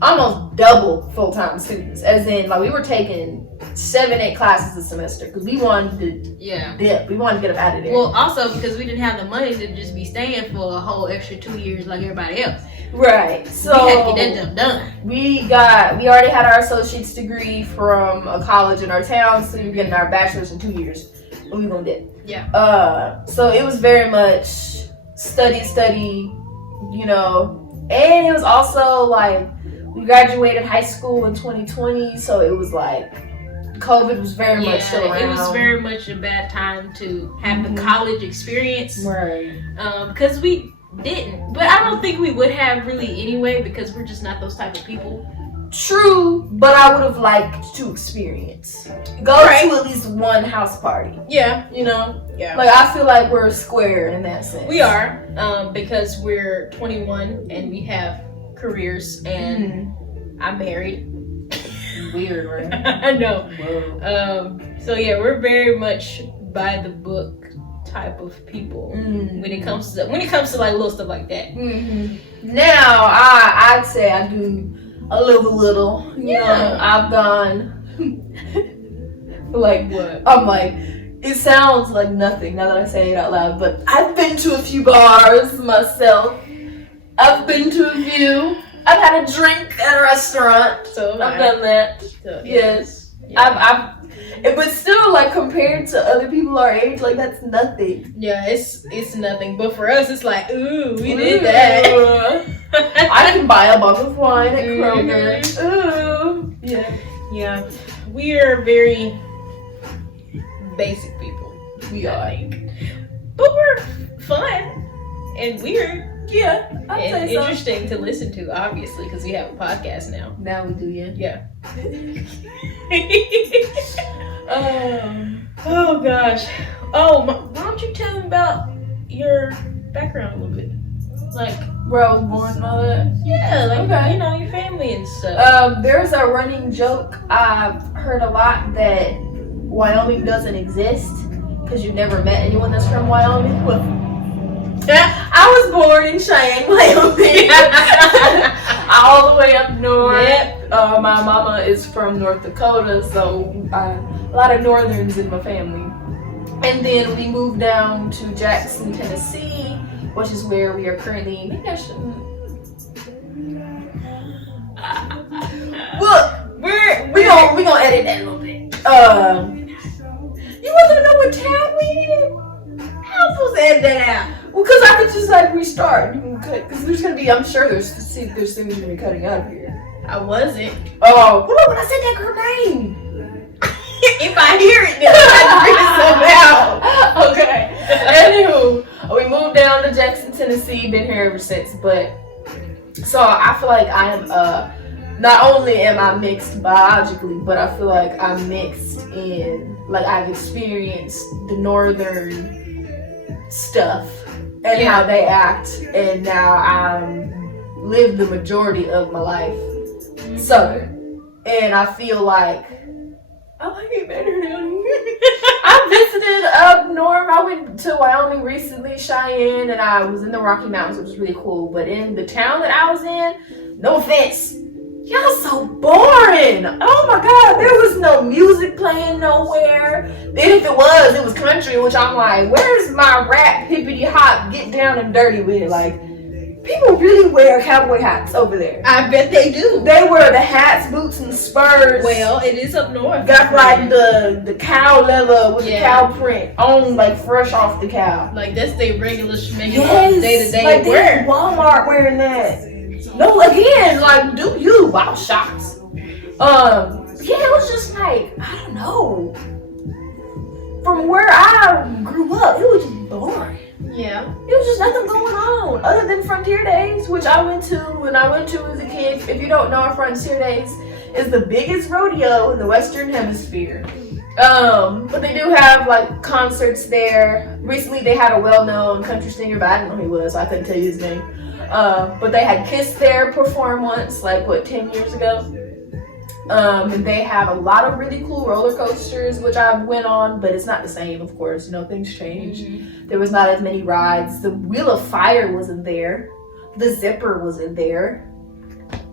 almost double full-time students, as in like we were taking 7-8 classes a semester because we wanted to dip. We wanted to get them out of there. Well, also because we didn't have the money to just be staying for a whole extra 2 years like everybody else. Right. So we had to get that jump done. We already had our associate's degree from a college in our town, so we were getting our bachelor's in 2 years. And we were gonna dip. Yeah. So it was very much study, you know, and it was also like we graduated high school in 2020, so it was like COVID was very much still around. It was very much a bad time to have the college experience, right? Because we didn't, but I don't think we would have really anyway because we're just not those type of people. True, but I would have liked to experience to at least one house party. Yeah, you know. Yeah. Like I feel like we're square in that sense. We are, because we're 21 and we have careers and I'm married. Weird, right? I know. Whoa. So yeah, we're very much by the book type of people when it comes to like little stuff like that. Now I'd say I do a little. You know, I've gone like what? I'm like, it sounds like nothing now that I say it out loud, but I've been to a few bars myself. I've been to a few. I've had a drink at a restaurant. So I've done that. So, yes. Yeah. But still, like compared to other people our age, like that's nothing. Yeah, it's nothing. But for us, it's like, ooh, we did that. I can buy a bottle of wine at Kroger. Ooh. Yeah. Yeah. We are very basic people. We are. But we're fun and weird. Yeah, I'd say so. Interesting to listen to, obviously, because we have a podcast now. Now we do, yeah. Yeah. Oh gosh. Oh, why don't you tell me about your background a little bit? Like where I was born and all that. Yeah, like okay. You know, your family and stuff. There's a running joke I've heard a lot that Wyoming doesn't exist because you've never met anyone that's from Wyoming. Well, I was born in Cheyenne, Wyoming. All the way up north. Yep. My mama is from North Dakota, so a lot of northerns in my family. And then we moved down to Jackson, Tennessee, which is where we are currently. Maybe I shouldn't. Well, we gonna edit that a little bit. You want to know what town we in? How am I supposed to edit that out? Well, because I could just like restart. You can cut because there's gonna be. I'm sure there's things you're gonna be cutting out of here. I wasn't. Oh, well, when I said that girl name. If I hear it, then I have to bring it out. Okay. Anywho, we moved down to Jackson, Tennessee. Been here ever since. But so I feel like I am. Not only am I mixed biologically, but I feel like I'm mixed in. Like I've experienced the northern stuff and how they act, and now I'm lived the majority of my life southern, and I feel like I like it better down here. I visited up north. I went to Wyoming recently, Cheyenne, and I was in the Rocky Mountains, which was really cool. But in the town that I was in, no offense, y'all so boring. Oh my God, there was no music playing nowhere. And if it was country, which I'm like, where's my rap, hippity hop, get down and dirty with it? Like, people really wear cowboy hats over there. I bet they do. They wear the hats, boots, and spurs. Well, it is up north. Got like the cow leather with the cow print on, like fresh off the cow. Like that's their regular day to day like wear. Walmart wearing that. No, again, like, do you? Wow, shots. Yeah, it was just like, I don't know. From where I grew up, it was just boring. Yeah. It was just nothing going on other than Frontier Days, which I went to when I went to as a kid. If you don't know, Frontier Days is the biggest rodeo in the Western Hemisphere. But they do have like concerts there. Recently, they had a well-known country singer, but I didn't know who he was, so I couldn't tell you his name. But they had Kiss there perform once, like 10 years ago. And they have a lot of really cool roller coasters, which I went on, but it's not the same, of course. Things change. There was not as many rides. The Wheel of Fire wasn't there. The Zipper wasn't there.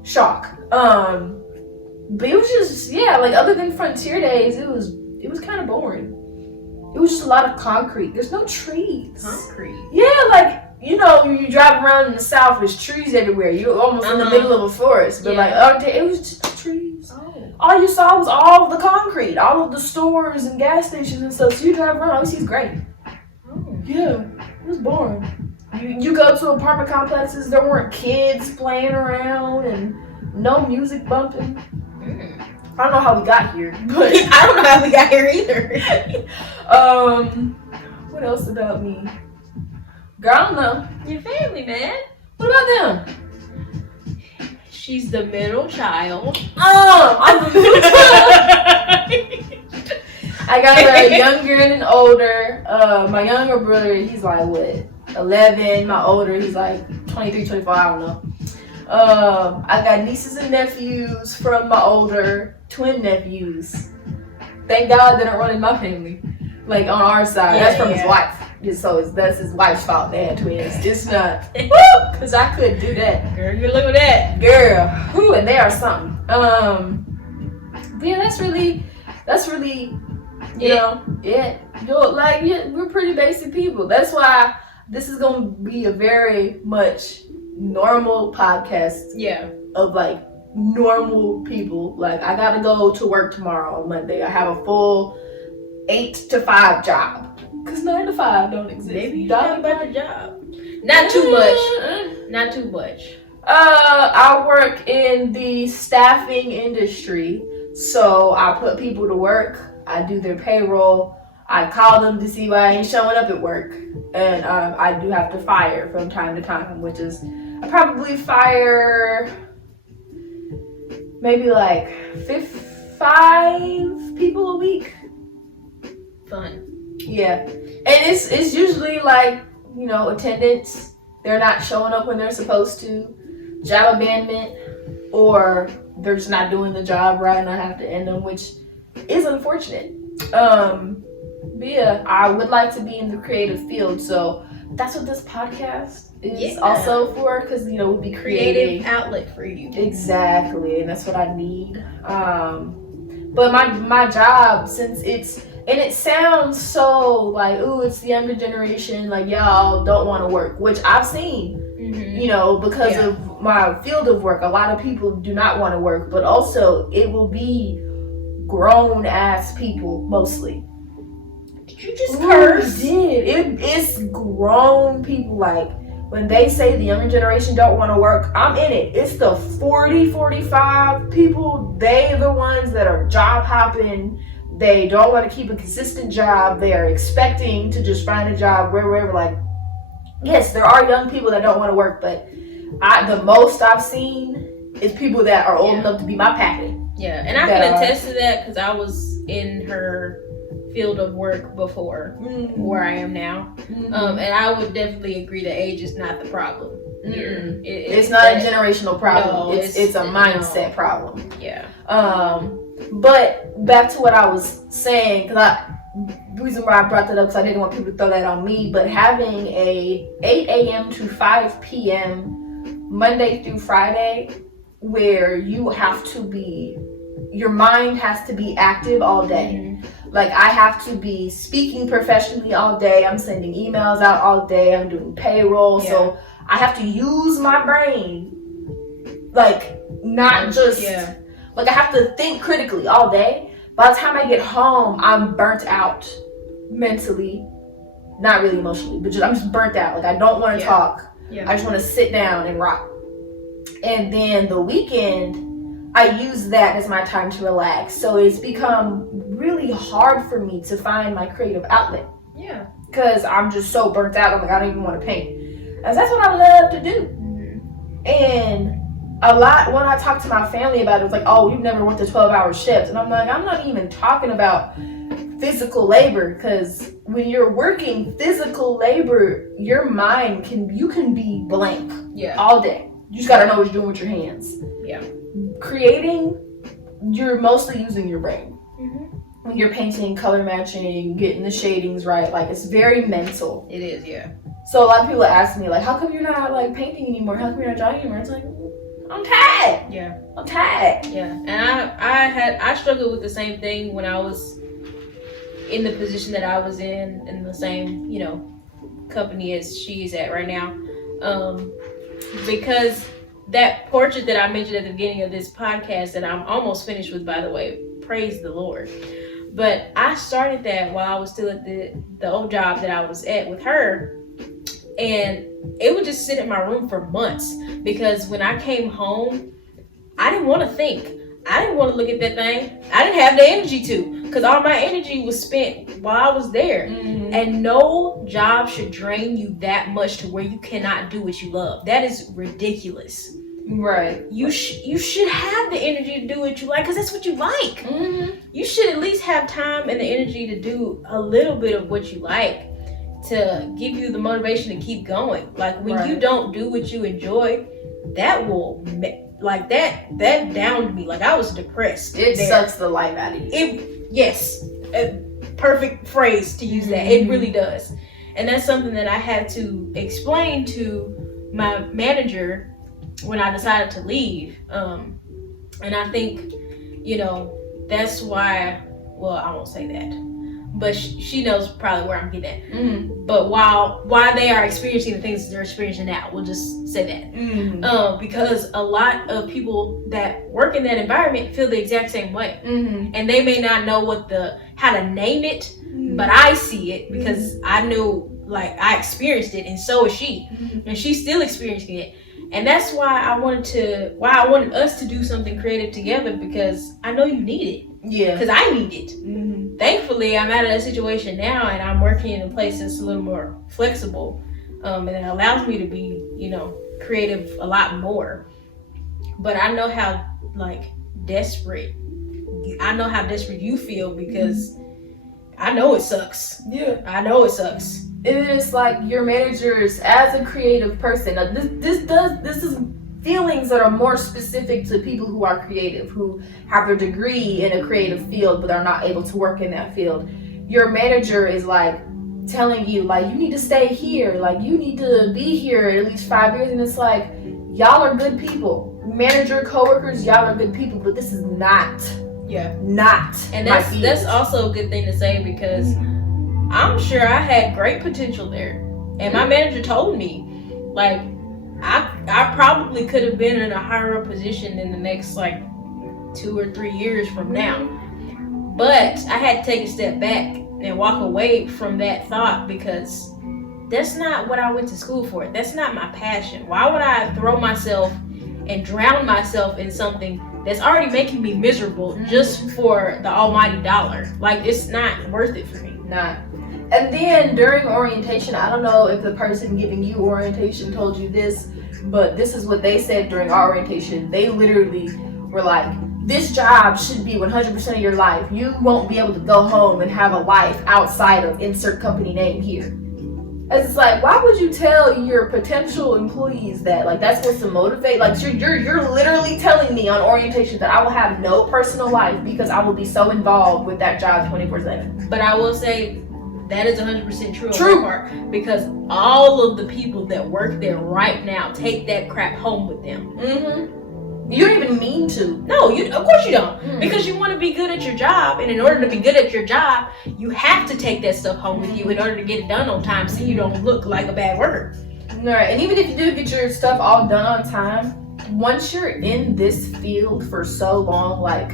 Shock. But it was just, other than Frontier Days, it was kind of boring. It was just a lot of concrete. There's no trees. Concrete? Yeah, you drive around in the South, there's trees everywhere. You're almost in the middle of a forest. But it was just no trees. Oh. All you saw was all of the concrete, all of the stores and gas stations and stuff. So you drive around, all you see is great. Oh. Yeah, it was boring. You go to apartment complexes, there weren't kids playing around and no music bumping. I don't know how we got here, but I don't know how we got here either. What else about me? Girl, I don't know. Your family, man. What about them? She's the middle child. Oh, I'm the middle child. I got a younger and an older. My younger brother, he's like, 11. My older, he's like 23, 24, I don't know. I got nieces and nephews from my older, twin nephews. Thank God they don't run in my family. On our side. That's from his wife. So that's his wife's fault they had twins. It's not. Because I couldn't do that. Girl, you look at that. Girl. Whew, and they are something. But yeah, that's really, we're pretty basic people. That's why this is going to be a very much normal podcast. Yeah. Of normal people. I gotta go to work tomorrow on Monday. I have a full 8 to 5 job. Because 9 to 5 don't exist. Maybe you talk about your job. Not too much. Not too much. I work in the staffing industry. So I put people to work. I do their payroll. I call them to see why I ain't showing up at work. And I do have to fire from time to time, which is, I probably fire maybe 5 people a week. Fun. Yeah. And it's usually attendance. They're not showing up when they're supposed to. Job abandonment. Or they're just not doing the job right and I have to end them, which is unfortunate. But yeah, I would like to be in the creative field. So that's what this podcast is also for. Because, we'll be creating. Creative outlet for you. Exactly. And that's what I need. But my job, since and it sounds so it's the younger generation, y'all don't want to work, which I've seen, because of my field of work. A lot of people do not want to work, but also it will be grown ass people mostly. Did you just curse? It's grown people. When they say the younger generation don't want to work, I'm in it. It's the 40, 45 people. They're the ones that are job hopping. They don't want to keep a consistent job. They are expecting to just find a job wherever. Yes, there are young people that don't want to work, but the most I've seen is people that are old enough to be my pappy. Yeah, and I can attest to that because I was in her field of work before where I am now. And I would definitely agree that age is not the problem here. It's not a generational problem. No, it's a mindset problem. Yeah. But back to what I was saying, because the reason why I brought that up because I didn't want people to throw that on me, but having a 8 a.m. to 5 p.m. Monday through Friday where you have to be, your mind has to be active all day. I have to be speaking professionally all day. I'm sending emails out all day. I'm doing payroll. Yeah. So I have to use my brain. Not just... Yeah. I have to think critically all day. By the time I get home, I'm burnt out mentally. Not really emotionally, but I'm just burnt out. I don't want to talk. Yeah. I just want to sit down and rock. And then the weekend, I use that as my time to relax. So it's become really hard for me to find my creative outlet. Yeah. Because I'm just so burnt out. I don't even want to paint. And that's what I love to do. And a lot, when I talk to my family about it, it's you've never worked a 12-hour shift. And I'm I'm not even talking about physical labor, because when you're working physical labor, your mind you can be blank. Yeah. All day. You just gotta know what you're doing with your hands. Yeah. Creating, you're mostly using your brain. Mm-hmm. When you're painting, color matching, getting the shadings right, like it's very mental. It is, yeah. So a lot of people ask me, like, how come you're not like painting anymore? How come you're not drawing anymore? It's like, I'm tired. Yeah. I'm tired. Yeah. And I struggled with the same thing when I was in the position that I was in the same, you know, company as she's at right now. Because that portrait that I mentioned at the beginning of this podcast that I'm almost finished with, by the way, praise the Lord. But I started that while I was still at the old job that I was at with her. And it would just sit in my room for months because when I came home, I didn't want to think. I didn't want to look at that thing. I didn't have the energy to because all my energy was spent while I was there. Mm-hmm. And no job should drain you that much to where you cannot do what you love. That is ridiculous. Right. You should have the energy to do what you like because that's what you like. Mm-hmm. You should at least have time and the energy to do a little bit of what you like to give you the motivation to keep going. Like when you don't do what you enjoy, that will like that downed me. Like I was depressed. It sucks the life out of you. Yes, a perfect phrase to use that. It really does. And that's something that I had to explain to my manager when I decided to leave. And I think, you know, that's why, well, I won't say that. But she knows probably where I'm getting at. Mm-hmm. But why they are experiencing the things that they're experiencing now, we'll just say that. Mm-hmm. Because a lot of people that work in that environment feel the exact same way. Mm-hmm. And they may not know how to name it, but I see it because I knew, like, I experienced it, and so is she. Mm-hmm. And she's still experiencing it. And that's why I wanted us to do something creative together because I know you need it. Yeah. Because I need it. Mm-hmm. Thankfully, I'm out of that situation now, and I'm working in a place that's a little more flexible, and it allows me to be, you know, creative a lot more. But I know how desperate you feel because I know it sucks. Yeah. I know it sucks. And it's like your managers, as a creative person, this is feelings that are more specific to people who are creative, who have their degree in a creative field but are not able to work in that field. Your manager is like telling you, like, you need to stay here, like you need to be here at least 5 years, and it's like, y'all are good people. Manager, coworkers, y'all are good people, but this is not. Yeah. Not. And that's also a good thing to say because I'm sure I had great potential there. And my manager told me, like, I probably could have been in a higher up position in the next 2 or 3 years from now. But I had to take a step back and walk away from that thought because that's not what I went to school for. That's not my passion. Why would I throw myself and drown myself in something that's already making me miserable just for the almighty dollar? Like, it's not worth it for me. Not. And then during orientation, I don't know if the person giving you orientation told you this, but this is what they said during our orientation. They literally were like, this job should be 100% of your life. You won't be able to go home and have a life outside of insert company name here. And it's like, why would you tell your potential employees that? Like, that's supposed to motivate? Like, you're literally telling me on orientation that I will have no personal life because I will be so involved with that job 24/7. But I will say, that is 100% true on my part because all of the people that work there right now take that crap home with them. Mm-hmm. You don't even mean to. No, of course you don't. Because you want to be good at your job, and in order to be good at your job, you have to take that stuff home with you in order to get it done on time so you don't look like a bad worker. Right, and even if you do get your stuff all done on time, once you're in this field for so long, like,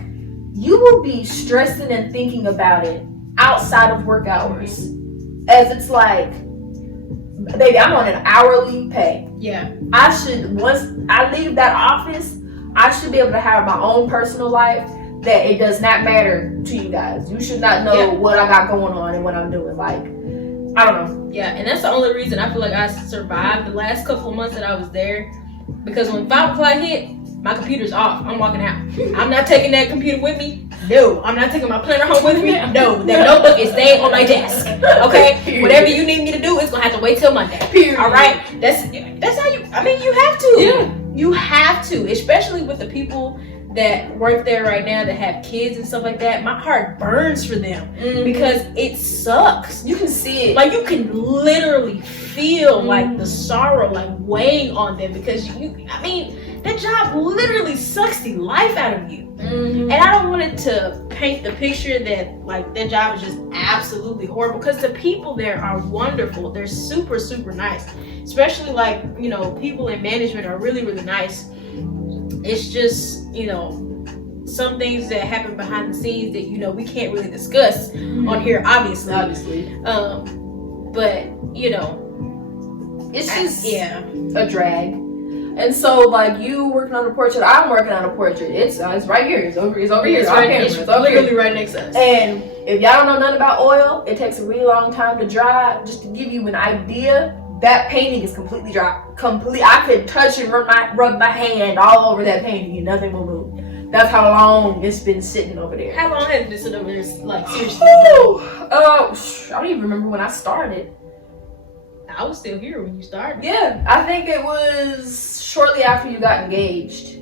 you will be stressing and thinking about it outside of work hours, as it's like, baby, I'm on an hourly pay. Yeah. Once I leave that office, I should be able to have my own personal life that it does not matter to you guys. You should not know what I got going on and what I'm doing. Like, I don't know. Yeah, and that's the only reason I feel like I survived the last couple of months that I was there, because when 5 o'clock hit, my computer's off. I'm walking out. I'm not taking that computer with me. No. I'm not taking my planner home with me. No. That notebook is staying on my desk. Okay? Period. Whatever you need me to do, it's going to have to wait till Monday. Period. All right? That's how you... I mean, you have to. Yeah. You have to, especially with the people that work there right now that have kids and stuff like that. My heart burns for them because it sucks. You can see it. Like, you can literally feel like the sorrow like weighing on them because that job literally sucks the life out of you. And I don't want it to paint the picture that like that job is just absolutely horrible, because the people there are wonderful. They're super, super nice. Especially like, you know, people in management are really, really nice. It's just, you know, some things that happen behind the scenes that, you know, we can't really discuss on here, obviously. But, you know, it's just a drag. And so, like, you working on a portrait, I'm working on a portrait. It's right here. It's over here. It's literally right next to us. And if y'all don't know nothing about oil, it takes a really long time to dry. Just to give you an idea, that painting is completely dry. I could touch and rub my hand all over that painting and nothing will move. That's how long it's been sitting over there. How long has it been sitting over there? Like, seriously? I don't even remember when I started. I was still here when you started. Yeah, I think it was shortly after you got engaged.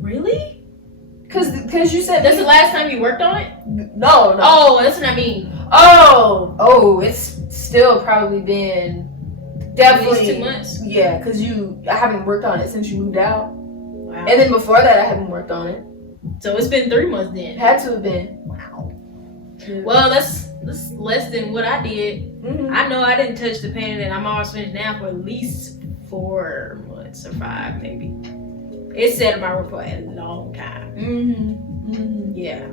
Really? Because you said that's the last time you worked on it? No. Oh, that's what I mean. Oh, it's still probably been definitely at least 2 months. Yeah, because I haven't worked on it since you moved out. Wow. And then before that, I haven't worked on it. So it's been 3 months then. Had to have been. Wow. Yeah. Well, that's less than what I did. I know I didn't touch the painting, and I'm always finished now for at least 4 months or 5 maybe. It's sat in my room for a long time. Yeah.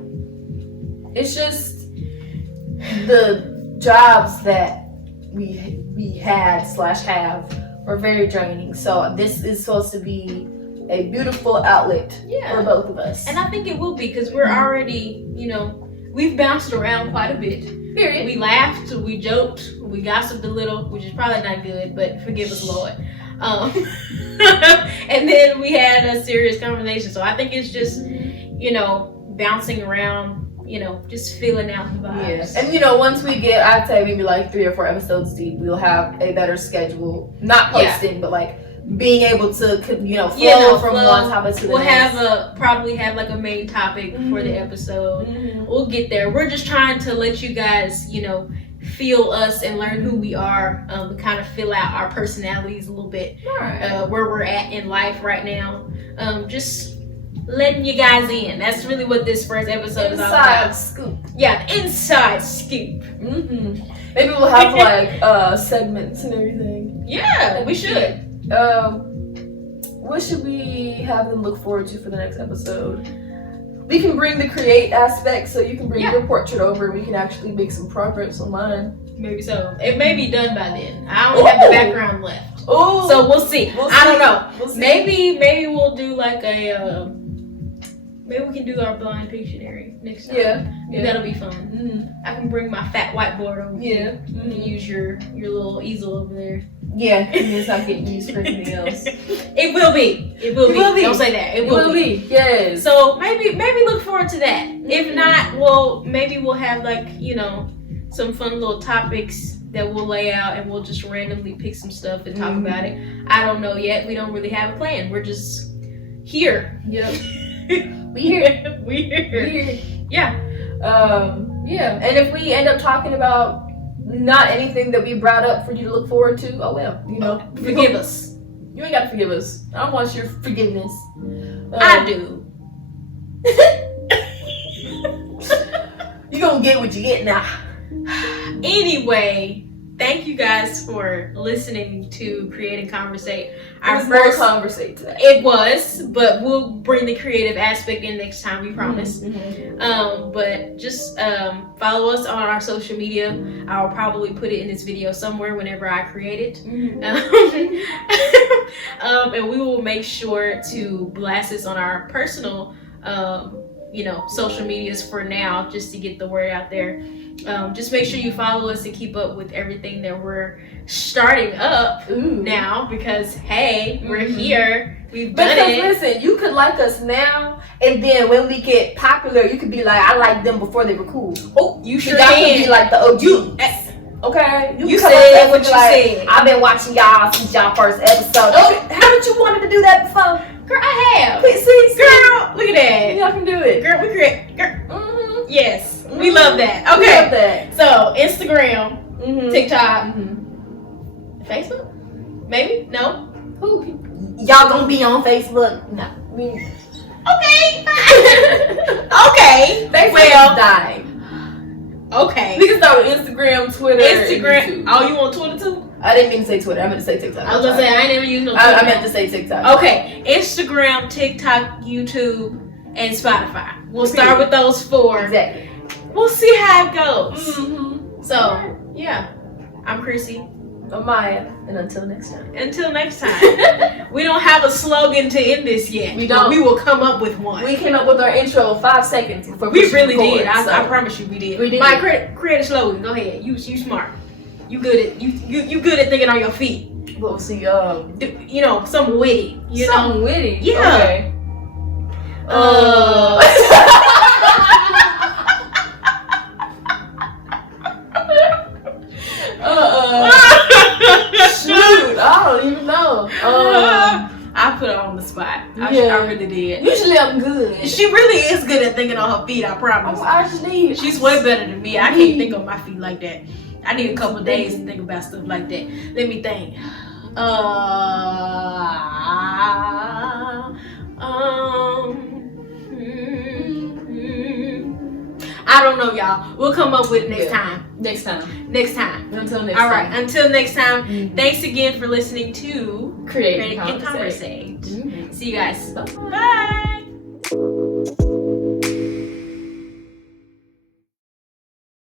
It's just the jobs that we had/have were very draining. So this is supposed to be a beautiful outlet for both of us. And I think it will be, because we're already, you know, we've bounced around quite a bit. Period. We laughed, we joked, we gossiped a little, which is probably not good, but forgive us, Lord. And then we had a serious conversation. So I think it's just, you know, bouncing around, you know, just feeling out the vibes. Yes. And you know, once we get, I'd say maybe like 3 or 4 episodes deep, we'll have a better schedule. Not posting, but like being able to, you know, flow from one topic to the next. We'll probably have like a main topic for the episode. We'll get there. We're just trying to let you guys, you know, feel us and learn who we are, kind of fill out our personalities a little bit, where we're at in life right now. Just letting you guys in. That's really what this first episode is all about. Inside scoop. Yeah, inside scoop. Maybe we'll have like segments and everything. Yeah, we should. What should we have them look forward to for the next episode? We can bring the create aspect, so you can bring your portrait over. We can actually make some progress on mine. Maybe so. It may be done by then. I only have the background left. Oh, so we'll see. I don't know. We'll see. Maybe we'll do like a. Maybe we can do our blind Pictionary next time. Yeah. That'll be fun. I can bring my fat whiteboard over here. You can use your little easel over there. Yeah, and it's not getting used for anything else. It will be. Don't say that. It will be. Yes. So maybe look forward to that. If not, well, maybe we'll have like, you know, some fun little topics that we'll lay out, and we'll just randomly pick some stuff and talk about it. I don't know yet. We don't really have a plan. We're just here. Yep. We here. Yeah. Yeah. And if we end up talking about not anything that we brought up for you to look forward to, oh well, you know. Forgive us. You ain't got to forgive us. I don't want your forgiveness. I do. You gonna get what you get now. Anyway, thank you guys for listening to Create Conversate. Our first Conversate today. It was, but we'll bring the creative aspect in next time, we promise. But just follow us on our social media. I'll probably put it in this video somewhere whenever I create it. And we will make sure to blast this on our personal you know, social medias for now, just to get the word out there. Just make sure you follow us and keep up with everything that we're starting up now, because hey, we're here. We've done it. Listen, you could like us now, and then when we get popular, you could be like, I liked them before they were cool. Oh, you sure can. That could be like the OG. Okay, You come said up what you like, said. I've been watching y'all since y'all first episode. Okay. Haven't you wanted to do that before? Girl, I have. See, Girl, look at that. y'all can do it. Girl, we create. Girl, Mm-hmm. yes, we love that. We Okay, love that. so Instagram, Mm-hmm. TikTok, Mm-hmm. Facebook, maybe? No. Who? Y'all gonna be on Facebook? No. Okay, fine. Okay. Facebook Well, is dying. okay. We can start with Instagram, Twitter, Instagram. and YouTube. Oh, you want Twitter too? I didn't mean to say Twitter. I meant to say TikTok. I was gonna say I ain't never used no Twitter. I meant to say TikTok. Okay, Instagram, TikTok, YouTube, and Spotify. We'll start with those 4. Exactly. We'll see how it goes. Mm-hmm. So, yeah. I'm Chrissy. I'm Maya, and until next time. Until next time. We don't have a slogan to end this yet. We don't. But we will come up with one. We came up with our intro 5 seconds before We pushing really record, did. I so. promise you, we did. We did. My create a slogan. Go ahead. You smart. You good at you good at thinking on your feet. We'll see. You know, something witty. You know. Something witty. Yeah. Okay. Shoot, I don't even know. I put her on the spot. I really did. Usually I'm good. She really is good at thinking on her feet, I promise. She's way better than me. I can't think on my feet like that. I need a couple of days to think about stuff like that. Let me think. I don't know, y'all. We'll come up with it next time. Next time. Until next time. All right. Until next time. Thanks again for listening to Create Conversate. Conversate. See you guys. Bye. Bye.